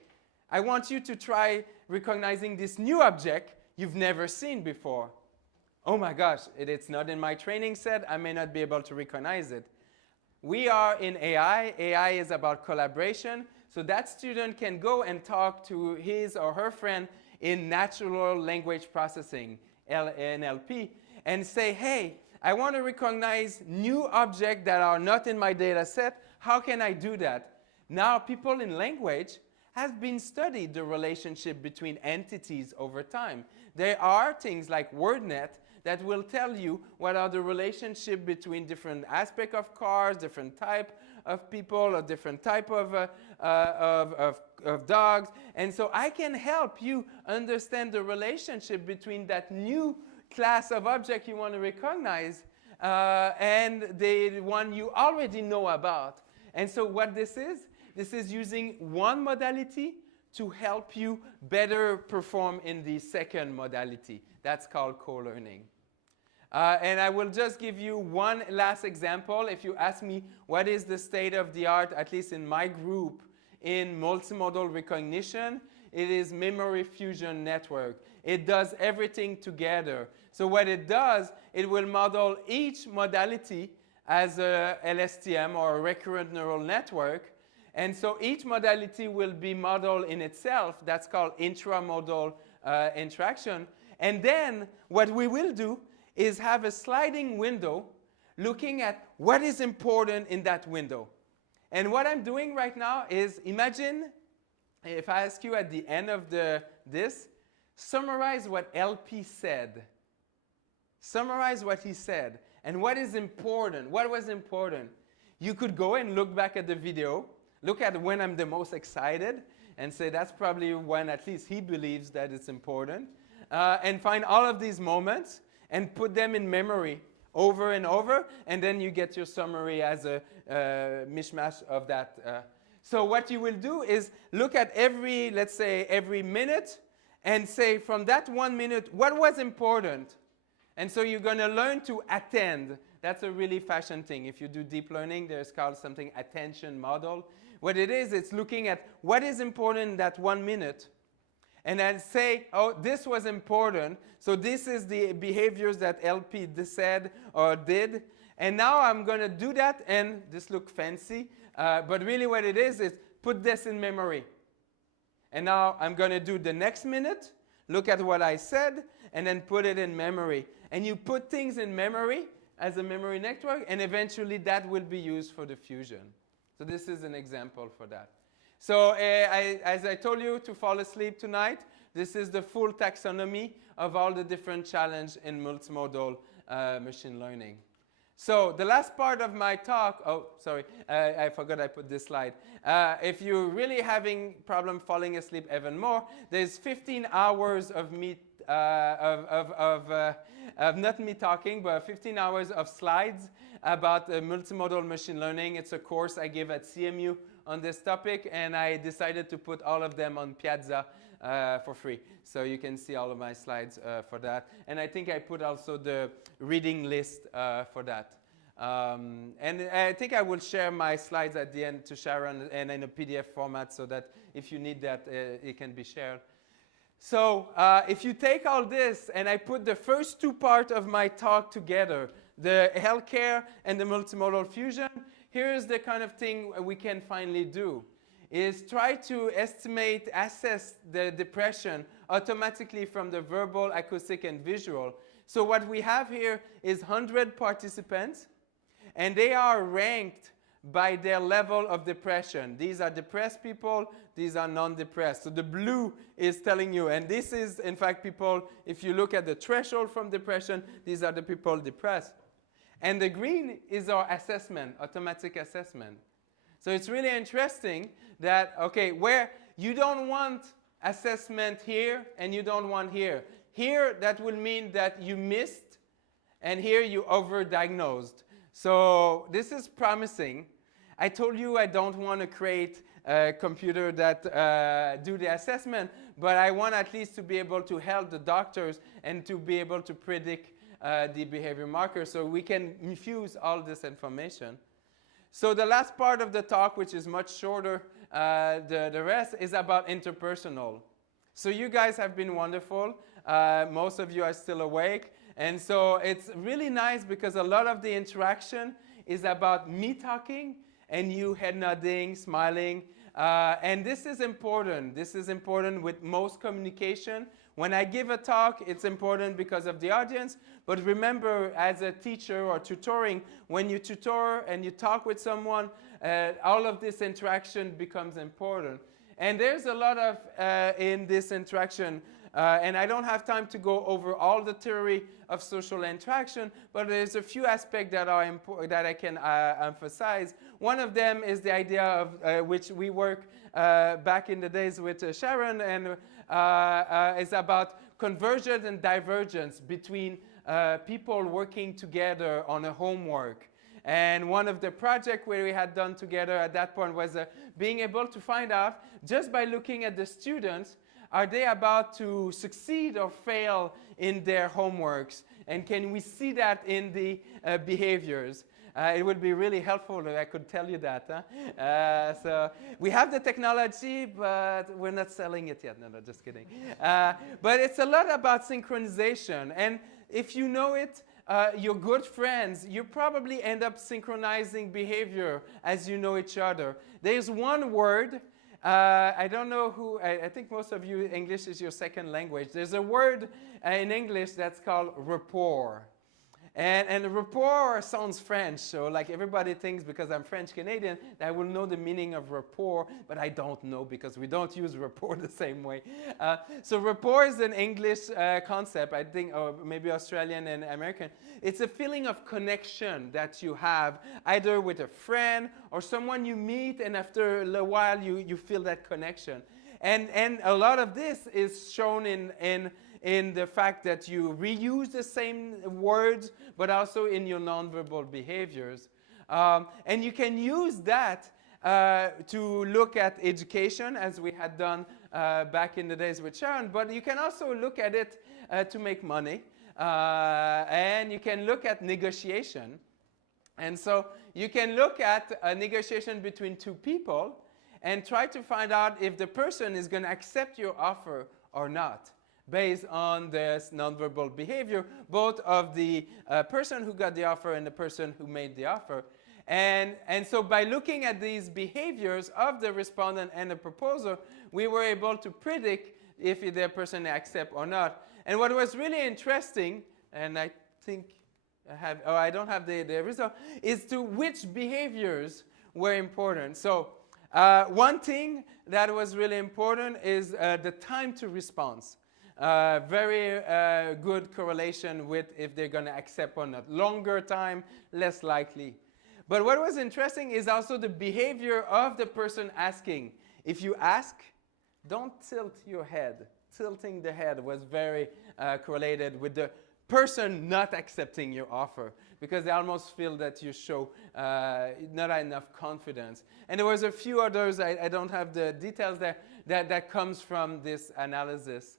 I want you to try recognizing this new object you've never seen before. Oh my gosh, it's not in my training set. I may not be able to recognize it. We are in AI. AI is about collaboration. So that student can go and talk to his or her friend in natural language processing, NLP, and say, hey, I want to recognize new objects that are not in my data set. How can I do that? Now, people in language have been studied the relationship between entities over time. There are things like WordNet that will tell you what are the relationship between different aspects of cars, different type of people, or different type of dogs. And so I can help you understand the relationship between that new class of object you want to recognize and the one you already know about. And so what this is using one modality to help you better perform in the second modality. That's called co-learning. And I will just give you one last example. If you ask me what is the state of the art, at least in my group, in multimodal recognition, it is memory fusion network. It does everything together. So what it does, it will model each modality as a LSTM or a recurrent neural network. And so each modality will be modeled in itself. That's called intramodal interaction. And then what we will do is have a sliding window looking at what is important in that window. And what I'm doing right now is imagine if I ask you at the end of this, summarize what LP said. Summarize what he said. And what is important? What was important? You could go and look back at the video, look at when I'm the most excited, and say that's probably when at least he believes that it's important, and find all of these moments and put them in memory over and over, and then you get your summary as a mishmash of that. So what you will do is look at let's say every minute, and say from that 1 minute, what was important? And so you're going to learn to attend. That's a really fashion thing. If you do deep learning, there's called something attention model. What it is, it's looking at what is important in that 1 minute. And then say, oh, this was important. So this is the behaviors that LP said or did. And now I'm going to do that. And this looks fancy. But really what it is put this in memory. And now I'm going to do the next minute. Look at what I said. And then put it in memory. And you put things in memory as a memory network. And eventually that will be used for the fusion. So this is an example for that. So as I told you to fall asleep tonight, this is the full taxonomy of all the different challenges in multimodal machine learning. So the last part of my talk, oh, sorry, I forgot I put this slide. If you're really having problem falling asleep even more, there's 15 hours of me, not me talking, but 15 hours of slides about multimodal machine learning. It's a course I give at CMU on this topic, and I decided to put all of them on Piazza for free. So you can see all of my slides for that. And I think I put also the reading list for that. And I think I will share my slides at the end to Sharon and in a PDF format so that if you need that, it can be shared. So if you take all this and I put the first two parts of my talk together, the healthcare and the multimodal fusion, here's the kind of thing we can finally do, is try to estimate, assess the depression automatically from the verbal, acoustic, and visual. So what we have here is 100 participants, and they are ranked by their level of depression. These are depressed people, these are non-depressed. So the blue is telling you, and this is in fact people, if you look at the threshold from depression, these are the people depressed. And the green is our assessment, automatic assessment. So it's really interesting that, okay, where you don't want assessment here and you don't want here. Here, that will mean that you missed, and here you overdiagnosed. So this is promising. I told you I don't want to create a computer that do the assessment, but I want at least to be able to help the doctors and to be able to predict the behavior markers so we can infuse all this information. So the last part of the talk, which is much shorter, the rest is about interpersonal. So you guys have been wonderful. Most of you are still awake. And so it's really nice because a lot of the interaction is about me talking and you head nodding, smiling. And this is important. This is important with most communication. When I give a talk, it's important because of the audience. But remember, as a teacher or tutoring, when you tutor and you talk with someone, all of this interaction becomes important. And there's a lot of in this interaction, and I don't have time to go over all the theory of social interaction, but there's a few aspects that are important that I can emphasize. One of them is the idea of which we work back in the days with Sharon, and is about convergence and divergence between people working together on a homework. And one of the projects where we had done together at that point was being able to find out, just by looking at the students, are they about to succeed or fail in their homeworks? And can we see that in the behaviors? It would be really helpful if I could tell you that. Huh? So we have the technology, but we're not selling it yet. No, just kidding. But it's a lot about synchronization. And if you know it, your good friends, you probably end up synchronizing behavior as you know each other. There's one word, I don't know who, I think most of you, English is your second language. There's a word in English that's called rapport. And rapport sounds French, so like everybody thinks because I'm French-Canadian that I will know the meaning of rapport, but I don't know because we don't use rapport the same way. So rapport is an English concept, I think, or maybe Australian and American. It's a feeling of connection that you have either with a friend or someone you meet, and after a while you feel that connection. And a lot of this is shown in the fact that you reuse the same words, but also in your nonverbal behaviors. And you can use that to look at education, as we had done back in the days with Sharon, but you can also look at it to make money. And you can look at negotiation. And so you can look at a negotiation between two people and try to find out if the person is going to accept your offer or not, based on this nonverbal behavior, both of the person who got the offer and the person who made the offer. And so by looking at these behaviors of the respondent and the proposer, we were able to predict if the person accepts or not. And what was really interesting, and I think I don't have the result, is to which behaviors were important. So One thing that was really important is the time to response. Very good correlation with if they're going to accept or not. Longer time, less likely. But what was interesting is also the behavior of the person asking. If you ask, don't tilt your head. Tilting the head was very correlated with the person not accepting your offer, because they almost feel that you show not enough confidence. And there was a few others, I don't have the details there, that comes from this analysis.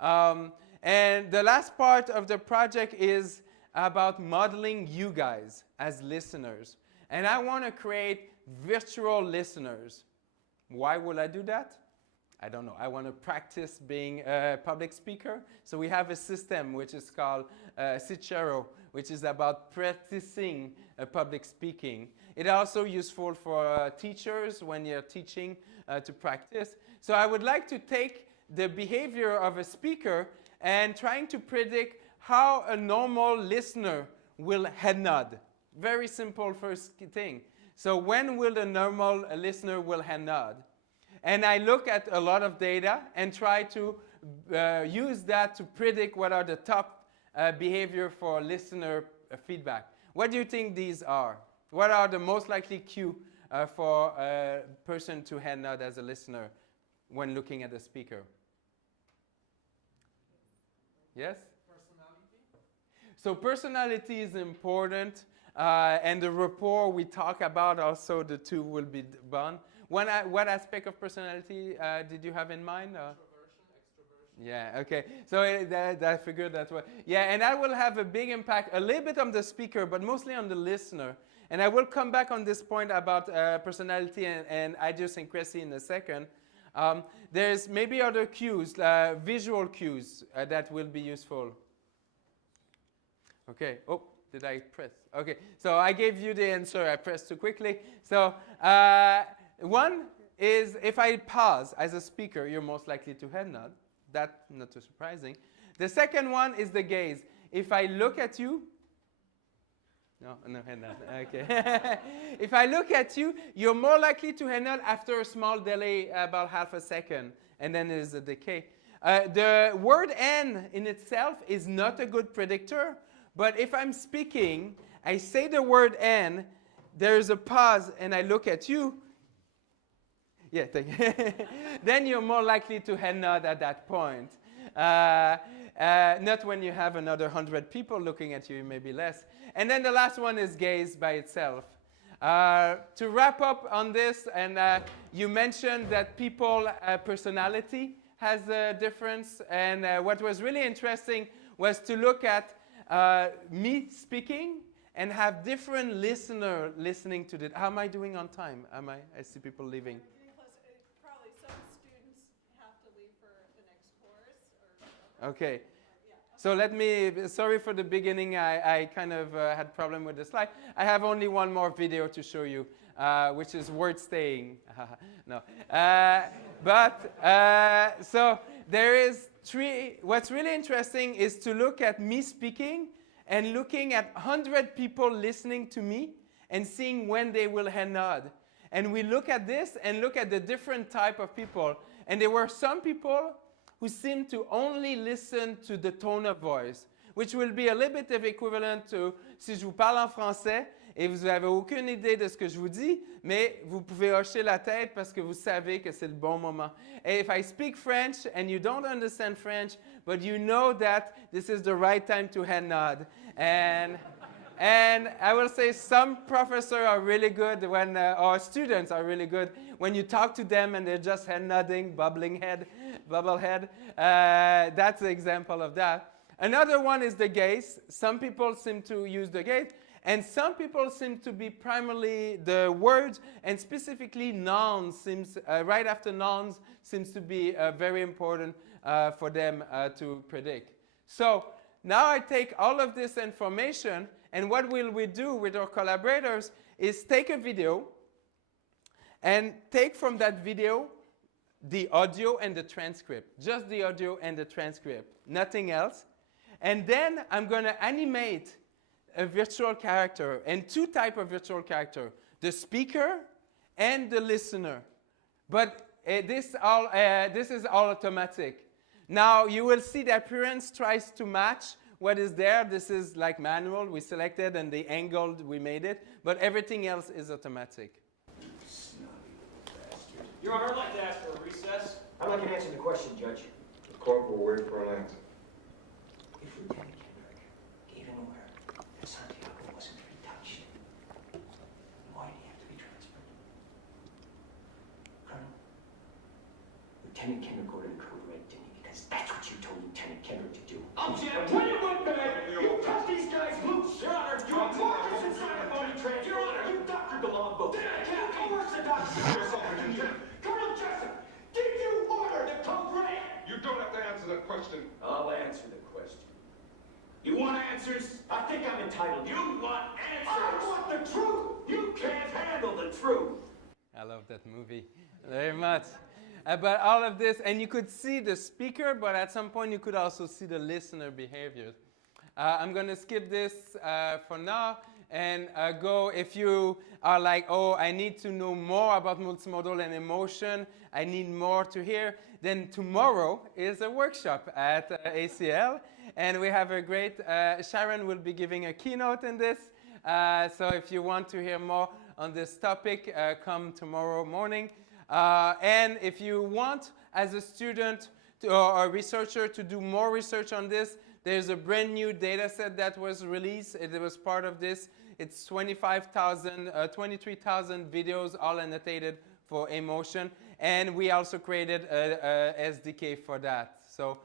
And the last part of the project is about modeling you guys as listeners. And I want to create virtual listeners. Why will I do that? I don't know. I want to practice being a public speaker. So we have a system which is called Cicero, which is about practicing public speaking. It's also useful for teachers when you're teaching to practice. So I would like to take the behavior of a speaker and trying to predict how a normal listener will head nod. Very simple first thing. So when will the normal listener will head nod? And I look at a lot of data and try to use that to predict what are the top behavior for listener feedback. What do you think these are? What are the most likely cue for a person to head nod as a listener when looking at the speaker? Yes? Personality. So personality is important, and the rapport we talk about also, the two will be done. What aspect of personality did you have in mind? Introversion, extroversion. Yeah, okay. So I figured that way. Yeah, and that will have a big impact, a little bit on the speaker, but mostly on the listener. And I will come back on this point about personality and idiosyncrasy in a second. There's maybe other cues, visual cues that will be useful. Okay. Oh, did I press? Okay. So I gave you the answer. I pressed too quickly. So one is if I pause as a speaker, you're most likely to head nod. That's not too surprising. The second one is the gaze. If I look at you, no head nod. Okay. If I look at you, you're more likely to head nod after a small delay, about half a second, and then there's a decay. The word "and" in itself is not a good predictor, but if I'm speaking, I say the word "and," there's a pause, and I look at you. Yeah, thank you. Then you're more likely to head nod at that point. Not when you have another 100 people looking at you, maybe less. And then the last one is gaze by itself. To wrap up on this, and you mentioned that people personality has a difference. And what was really interesting was to look at me speaking and have different listener listening to it. How am I doing on time? I see people leaving. Probably some students have to leave for the next course. Okay. So let me, sorry for the beginning, I kind of had problem with the slide. I have only one more video to show you, which is word staying. No. So there is what's really interesting is to look at me speaking and looking at 100 people listening to me and seeing when they will head nod. And we look at this and look at the different type of people. And there were some people who seem to only listen to the tone of voice, which will be a little bit of equivalent to si je vous parle en français et vous n'avez aucune idée de ce que je vous dis, mais vous pouvez hocher la tête parce que vous savez que c'est le bon moment. And if I speak French and you don't understand French, but you know that this is the right time to head nod. And I will say some professors are really good when, or students are really good when you talk to them and they're just head nodding, bubble head. That's an example of that. Another one is the gaze. Some people seem to use the gaze, and some people seem to be primarily the words, and specifically nouns seems, right after nouns seems to be very important for them to predict. So now I take all of this information, and what will we do with our collaborators is take a video and take from that video the audio and the transcript, just the audio and the transcript, nothing else. And then I'm going to animate a virtual character, and two types of virtual character, the speaker and the listener. But this is all automatic. Now you will see the appearance tries to match what is there. This is like manual, we selected, and the angled, we made it. But everything else is automatic. Your Honor, I'd like to ask for a recess. I'd like to answer the question, Judge. The court will wait for an answer. If Lieutenant Kendrick gave an order that Santiago wasn't to be touched, why did he have to be transferred? Colonel, Lieutenant Kendrick ordered the code red, didn't he? Because that's what you told Lieutenant Kendrick to do. Object! Tell you what, man! You cut these guys loose! Your Honor, you Marcus inside a body transfer! Your Honor, you doctored the logbook! Did I can't coerce the doctor! Colonel Jessup, did you order the code red? You don't have to answer that question. I'll answer the question. You want answers? I think I'm entitled. You want answers? I want the truth! You can't handle the truth! I love that movie very much. But all of this, and you could see the speaker, but at some point you could also see the listener behaviors. I'm going to skip this for now and go, if you are like, oh, I need to know more about multimodal and emotion, I need more to hear, then tomorrow is a workshop at ACL, and we have a great, Sharon will be giving a keynote in this, so if you want to hear more on this topic, come tomorrow morning. And if you want, as a student or a researcher, to do more research on this, there's a brand new data set that was released. It was part of this. It's 23,000 videos, all annotated for emotion. And we also created a SDK for that. So,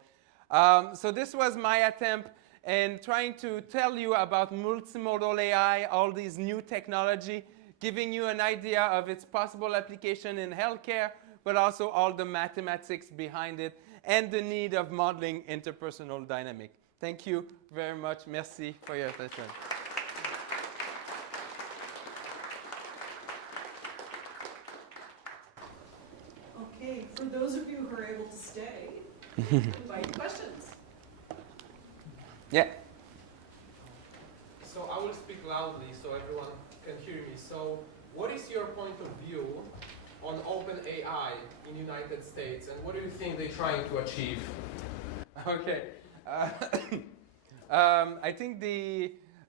so this was my attempt in trying to tell you about multimodal AI, all these new technology, giving you an idea of its possible application in healthcare, but also all the mathematics behind it and the need of modeling interpersonal dynamic. Thank you very much. Merci for your attention. Okay, for those of you who are able to stay, invite questions. Yeah. So I will speak loudly so everyone can hear me. So what is your point of view on open AI in the United States, and what do you think they're trying to achieve? Okay. I think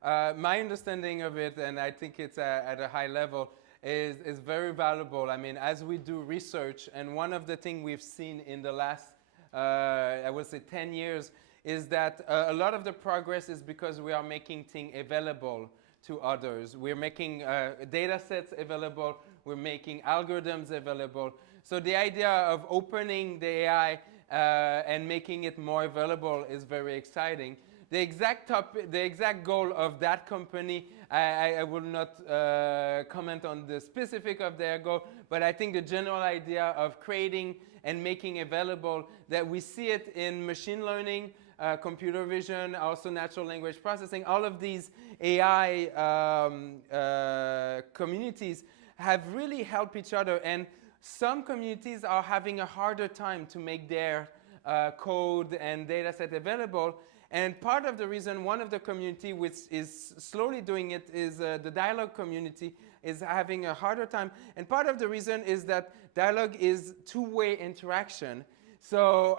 my understanding of it, and I think it's at a high level, is very valuable. I mean, as we do research, and one of the things we've seen in the last, I would say 10 years, is that a lot of the progress is because we are making things available to others. We're making data sets available. We're making algorithms available. So the idea of opening the AI and making it more available is very exciting. The exact goal of that company, I will not comment on the specific of their goal, but I think the general idea of creating and making available, that we see it in machine learning, computer vision, also natural language processing, all of these AI communities have really helped each other, and some communities are having a harder time to make their code and data set available. And part of the reason, one of the community which is slowly doing it is the dialogue community is having a harder time. And part of the reason is that dialogue is two-way interaction. So,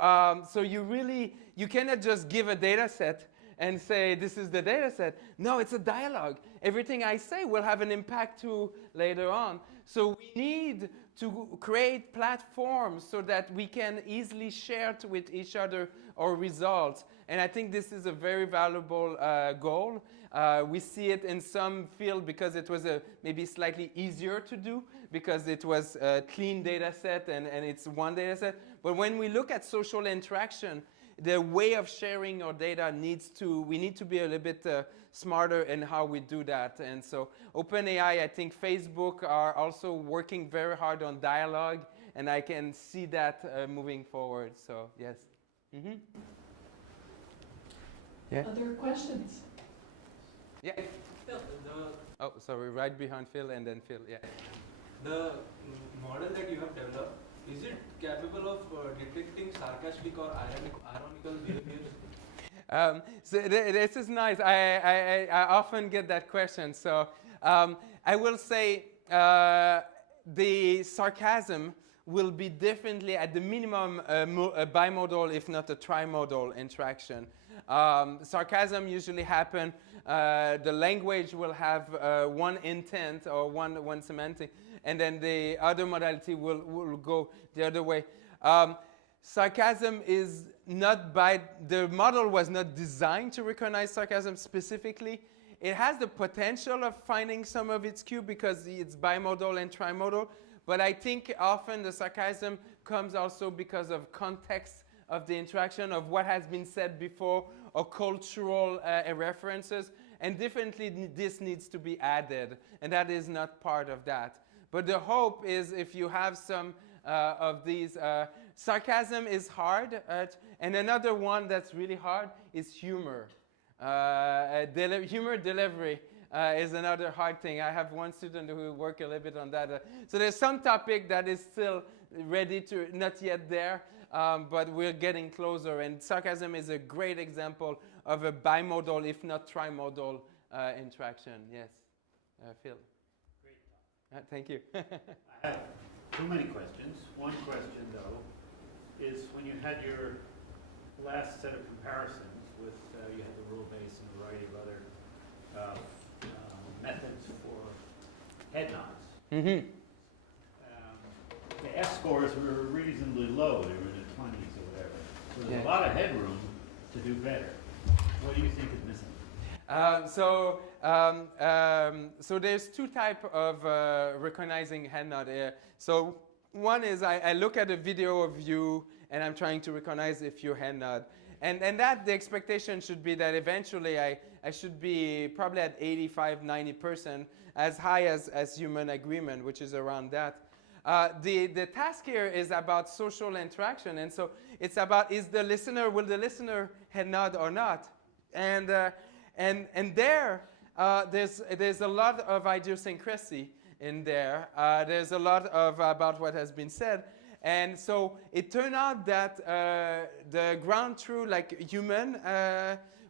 so you cannot just give a data set and say, this is the data set. No, it's a dialogue. Everything I say will have an impact to later on. So we need to create platforms so that we can easily share with each other our results. And I think this is a very valuable goal. We see it in some field because it was maybe slightly easier to do because it was a clean data set and it's one data set. But when we look at social interaction, the way of sharing our data we need to be a little bit smarter in how we do that. And so OpenAI, I think Facebook are also working very hard on dialogue, and I can see that moving forward. So yes. Mm-hmm. Yeah. Other questions? Yeah. Phil, oh, sorry, right behind Phil and then Phil, yeah. The model that you have developed, is it capable of detecting sarcastic or ironical behaviors? So this is nice. I often get that question. So I will say the sarcasm will be differently at the minimum a bimodal, if not a trimodal interaction. Sarcasm usually happen, the language will have one intent or one semantic, and then the other modality will go the other way. Sarcasm is not the model was not designed to recognize sarcasm specifically. It has the potential of finding some of its cue because it's bimodal and trimodal, but I think often the sarcasm comes also because of context of the interaction, of what has been said before, or cultural references, and definitely this needs to be added, and that is not part of that. But the hope is if you have some of these, sarcasm is hard, and another one that's really hard is humor. Humor delivery is another hard thing. I have one student who worked a little bit on that. So there's some topic that is still ready to, not yet there, but we're getting closer. And sarcasm is a great example of a bimodal, if not trimodal interaction. Yes, Phil. Great talk. Thank you. I have too many questions. One question, though, is when you had your last set of comparisons with, you had the rule base and a variety of other methods for head nods. Mm-hmm. The F scores were reasonably low. They were in the 20s or whatever. So there's a Yeah. lot of headroom to do better. What do you think is missing? So there's two types of recognizing head nod. So one is I look at a video of you and I'm trying to recognize if you head nod. And that the expectation should be that eventually I should be probably at 85, 90%, as high as human agreement, which is around that. The task here is about social interaction, and so it's about will the listener head nod or not? And there's a lot of idiosyncrasy in there. There's a lot about what has been said. And so it turned out that the ground truth, like human,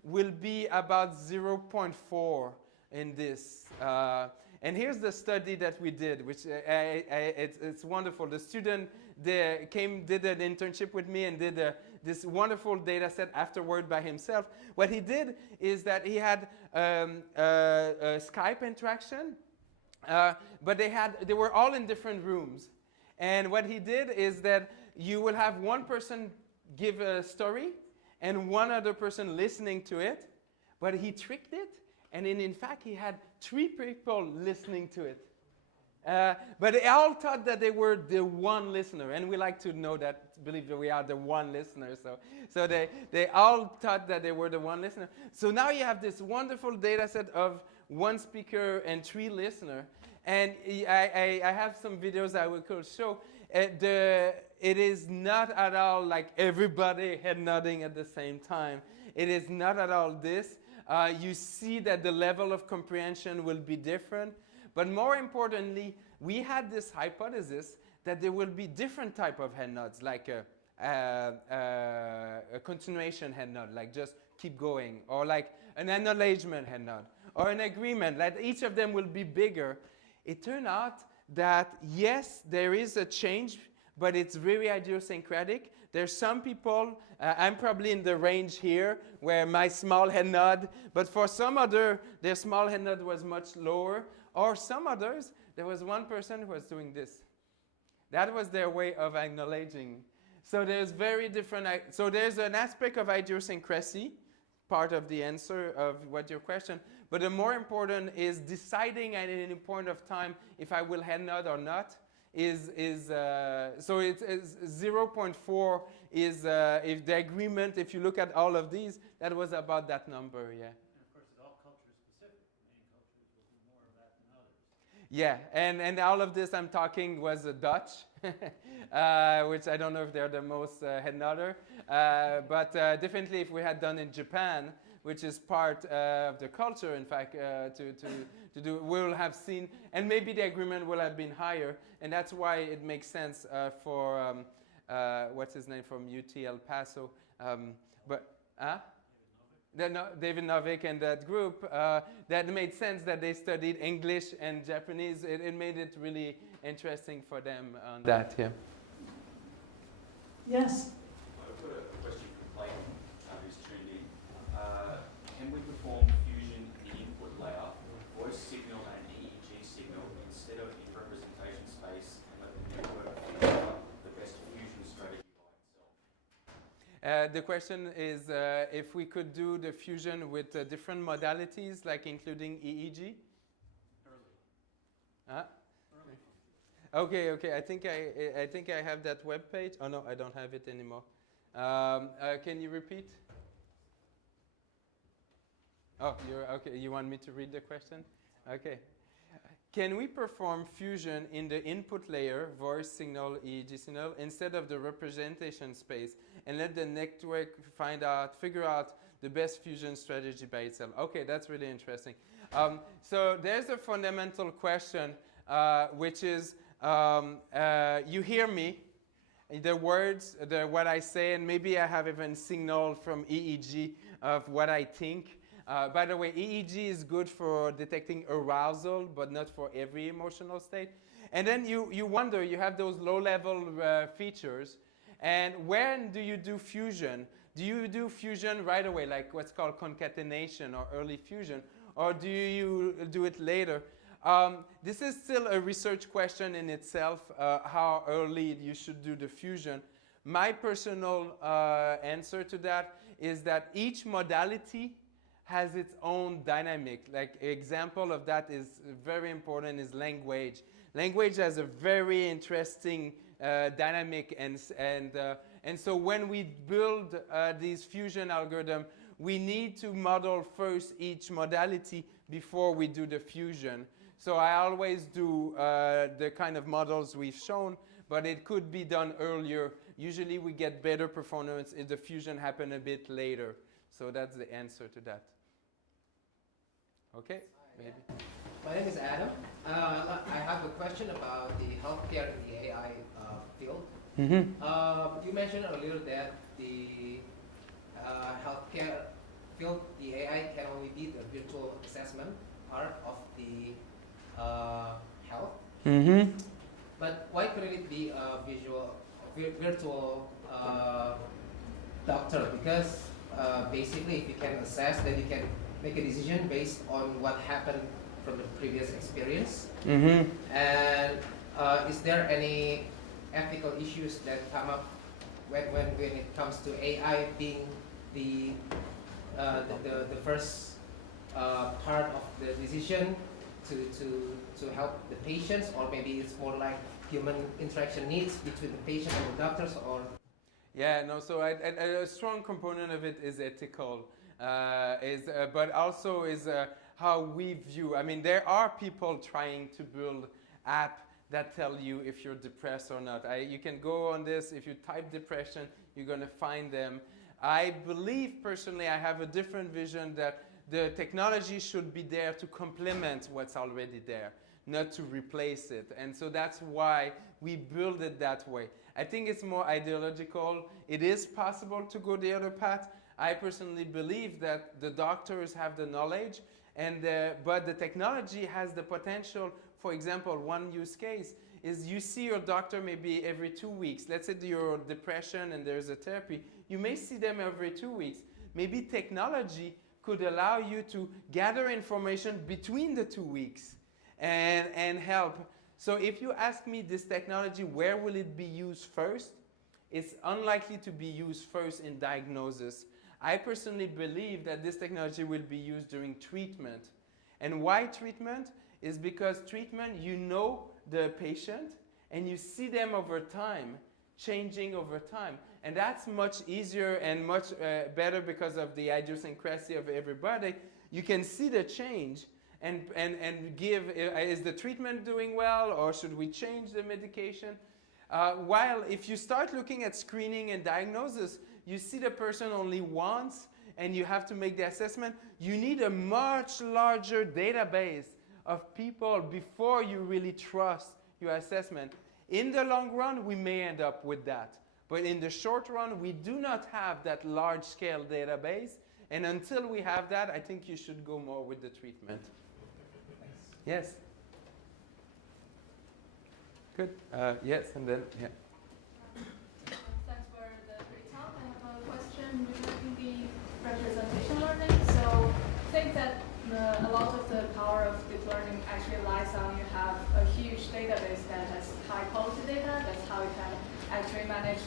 will be about 0.4 in this. And here's the study that we did, which it's wonderful. The student did an internship with me and did this wonderful data set afterward by himself. What he did is that he had a Skype interaction, but they were all in different rooms. And what he did is that you will have one person give a story and one other person listening to it, but he tricked it, and in fact he had 3 people listening to it. But they all thought that they were the one listener, and we like to know that, believe that we are the one listener, so they all thought that they were the one listener. So now you have this wonderful data set of 1 speaker and 3 listeners. And I have some videos I will show. It is not at all like everybody head nodding at the same time. It is not at all this. You see that the level of comprehension will be different. But more importantly, we had this hypothesis that there will be different type of head nods, like a continuation head nod, like just keep going, or like an acknowledgement head nod, or an agreement, like each of them will be bigger. It turned out that, yes, there is a change, but it's very idiosyncratic. There's some people, I'm probably in the range here, where my small head nod, but for some other, their small head nod was much lower, or some others, there was one person who was doing this. That was their way of acknowledging. So there's very different, so there's an aspect of idiosyncrasy, part of the answer of what your question, but the more important is deciding at any point of time if I will head nod or not so it's 0.4 is if the agreement, if you look at all of these, that was about that number, yeah. And of course, it's all culture specific. Many cultures will do more of that than others. Yeah, and all of this I'm talking was Dutch, which I don't know if they're the most head nodder, but definitely if we had done in Japan, which is part of the culture, in fact, to do, we will have seen, and maybe the agreement will have been higher, and that's why it makes sense for, what's his name, from UT El Paso, David Novick and that group, that made sense that they studied English and Japanese. It made it really interesting for them on that, yeah. Yes. I've got a question for Clayton, who's tuned in. Can we perform fusion in the input layer, voice signal and EEG signal, instead of in representation space, and let the network figure out the best fusion strategy by itself? The question is if we could do the fusion with different modalities, like including EEG? Okay, okay. I think I have that web page. Oh no, I don't have it anymore. Can you repeat? Oh, you're okay. You want me to read the question? Okay. Can we perform fusion in the input layer, voice signal, EEG signal, instead of the representation space, and let the network figure out the best fusion strategy by itself? Okay, that's really interesting. So there's a fundamental question, which is, you hear me, the words, what I say, and maybe I have even signal from EEG of what I think. By the way, EEG is good for detecting arousal, but not for every emotional state. And then you wonder, you have those low-level features, and when do you do fusion? Do you do fusion right away, like what's called concatenation or early fusion, or do you do it later? This is still a research question in itself, how early you should do the fusion. My personal answer to that is that each modality has its own dynamic. Like example of that is very important is language. Language has a very interesting dynamic, and so when we build these fusion algorithms, we need to model first each modality before we do the fusion. So I always do the kind of models we've shown, but it could be done earlier. Usually we get better performance if the fusion happens a bit later. So that's the answer to that. Okay, maybe. My name is Adam. I have a question about the healthcare in the AI field. Mm-hmm. You mentioned earlier that the healthcare field, the AI can only be the virtual assessment part of the health. Mm-hmm. But why couldn't it be a virtual doctor? Because basically, if you can assess, then you can make a decision based on what happened from the previous experience. Mm-hmm. And is there any ethical issues that come up when it comes to AI being the first part of the decision to help the patients, or maybe it's more like human interaction needs between the patient and the doctors, or? Yeah, no, so a strong component of it is ethical, but also is how we view. I mean, there are people trying to build apps that tell you if you're depressed or not. You can go on this, if you type depression, you're going to find them. I believe, personally, I have a different vision that the technology should be there to complement what's already there, not to replace it. And so that's why we build it that way. I think it's more ideological. It is possible to go the other path. I personally believe that the doctors have the knowledge, but the technology has the potential. For example, one use case is you see your doctor maybe every 2 weeks. Let's say you're depression and there's a therapy. You may see them every 2 weeks. Maybe technology could allow you to gather information between the 2 weeks and help. So if you ask me this technology, where will it be used first? It's unlikely to be used first in diagnosis. I personally believe that this technology will be used during treatment. And why treatment? Is because treatment, you know the patient and you see them over time, changing over time. And that's much easier and much better because of the idiosyncrasy of everybody. You can see the change and give, is the treatment doing well, or should we change the medication? While if you start looking at screening and diagnosis, you see the person only once and you have to make the assessment. You need a much larger database of people before you really trust your assessment. In the long run, we may end up with that. But in the short run, we do not have that large-scale database. And until we have that, I think you should go more with the treatment. Yes? Good. Yes, and then, yeah. Thanks for a lot of the power of deep learning actually lies on you have a huge database that has high quality data. That's how you can actually manage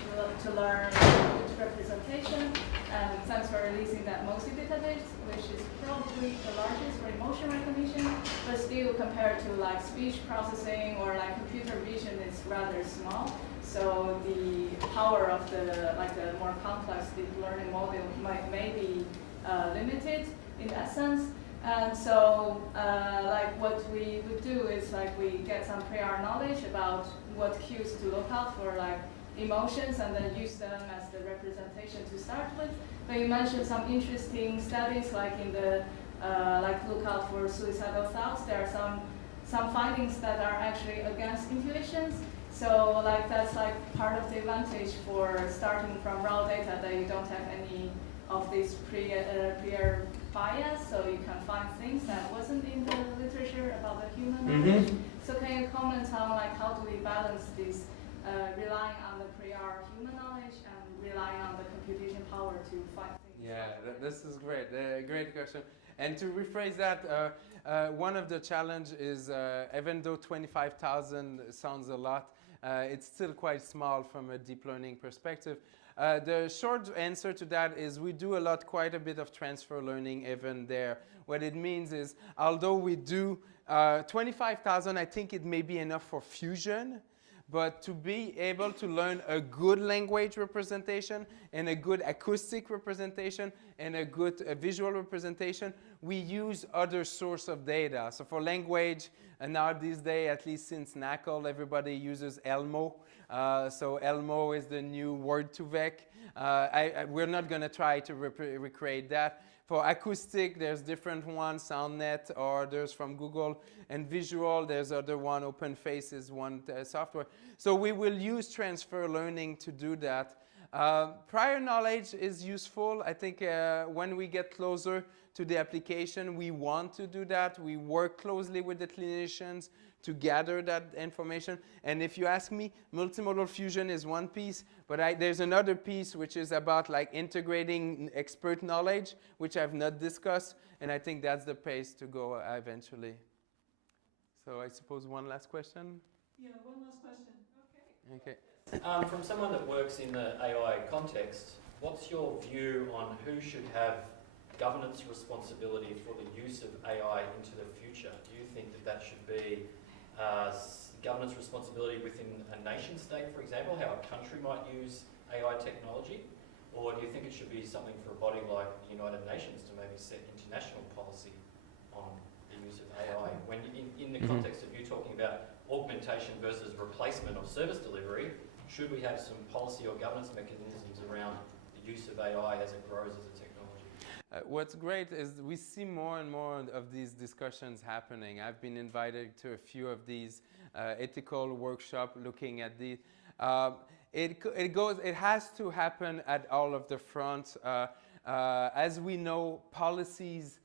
to learn good representation. And thanks for releasing that MOSI database, which is probably the largest for emotion recognition, but still compared to like speech processing or like computer vision, it's rather small. So the power of the more complex deep learning model may be limited in that sense. And so like what we would do is like we get some prior knowledge about what cues to look out for, like emotions, and then use them as the representation to start with. But you mentioned some interesting studies, like in the like look out for suicidal thoughts. There are some findings that are actually against intuitions. So like that's like part of the advantage for starting from raw data, that you don't have any of this prior bias, so you can find things that wasn't in the literature about the human knowledge. So can you comment on like how do we balance this relying on the prior human knowledge and relying on the computation power to find things? Yeah, this is great. Great question. And to rephrase that, one of the challenge is even though 25,000 sounds a lot, it's still quite small from a deep learning perspective. The short answer to that is we do quite a bit of transfer learning even there. What it means is, although we do 25,000, I think it may be enough for fusion, but to be able to learn a good language representation and a good acoustic representation and a good visual representation, we use other source of data. So for language, and now these days, at least since NACL, everybody uses Elmo. So Elmo is the new Word2Vec. We're not going to try to recreate that. For acoustic, there's different ones, SoundNet, or there's from Google. And visual, there's other one, OpenFace is one software. So we will use transfer learning to do that. Prior knowledge is useful. I think when we get closer to the application, we want to do that. We work closely with the clinicians to gather that information. And if you ask me, multimodal fusion is one piece, but there's another piece which is about like integrating expert knowledge, which I've not discussed, and I think that's the pace to go eventually. So I suppose one last question? Yeah, one last question. Okay. Okay. From someone that works in the AI context, what's your view on who should have governance responsibility for the use of AI into the future? Do you think that should be governance responsibility within a nation state, for example, how a country might use AI technology? Or do you think it should be something for a body like the United Nations to maybe set international policy on the use of AI? When in the context of you talking about augmentation versus replacement of service delivery, should we have some policy or governance mechanisms around the use of AI as it grows as a technology? What's great is we see more and more of these discussions happening. I've been invited to a few of these ethical workshops looking at these. It has to happen at all of the fronts. As we know, policies,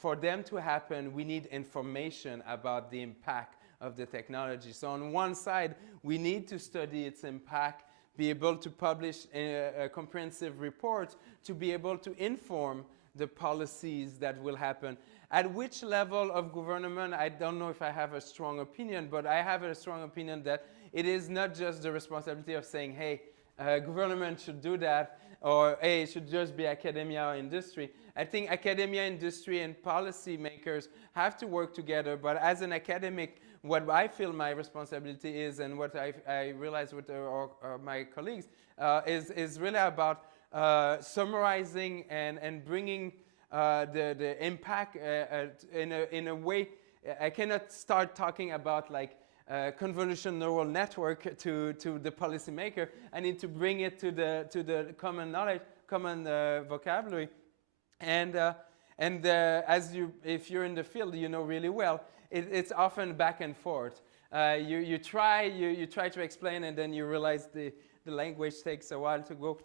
for them to happen, we need information about the impact of the technology. So on one side, we need to study its impact, be able to publish a comprehensive report to be able to inform the policies that will happen. At which level of government, I don't know if I have a strong opinion, but I have a strong opinion that it is not just the responsibility of saying, hey, government should do that, or hey, it should just be academia or industry. I think academia, industry, and policy makers have to work together, but as an academic, what I feel my responsibility is, and what I realize with my colleagues, is really about summarizing and bringing the impact in a way. I cannot start talking about like convolution neural network to the policymaker. I need to bring it to the common knowledge, common vocabulary, and if you're in the field, you know really well. It's often back and forth. You try to explain, and then you realize the language takes a while to go.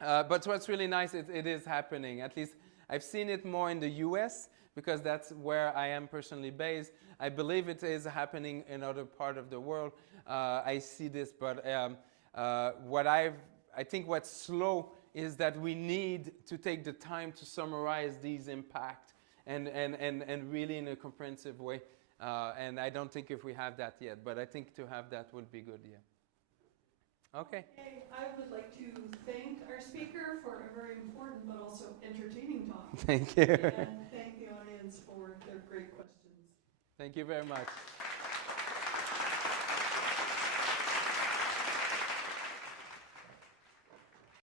But what's really nice, it is happening. At least I've seen it more in the US, because that's where I am personally based. I believe it is happening in other part of the world. I see this, but I think what's slow is that we need to take the time to summarize these impacts and really in a comprehensive way. And I don't think if we have that yet, but I think to have that would be good, yeah. Okay. Okay, I would like to thank our speaker for a very important but also entertaining talk. Thank you. And thank the audience for their great questions. Thank you very much.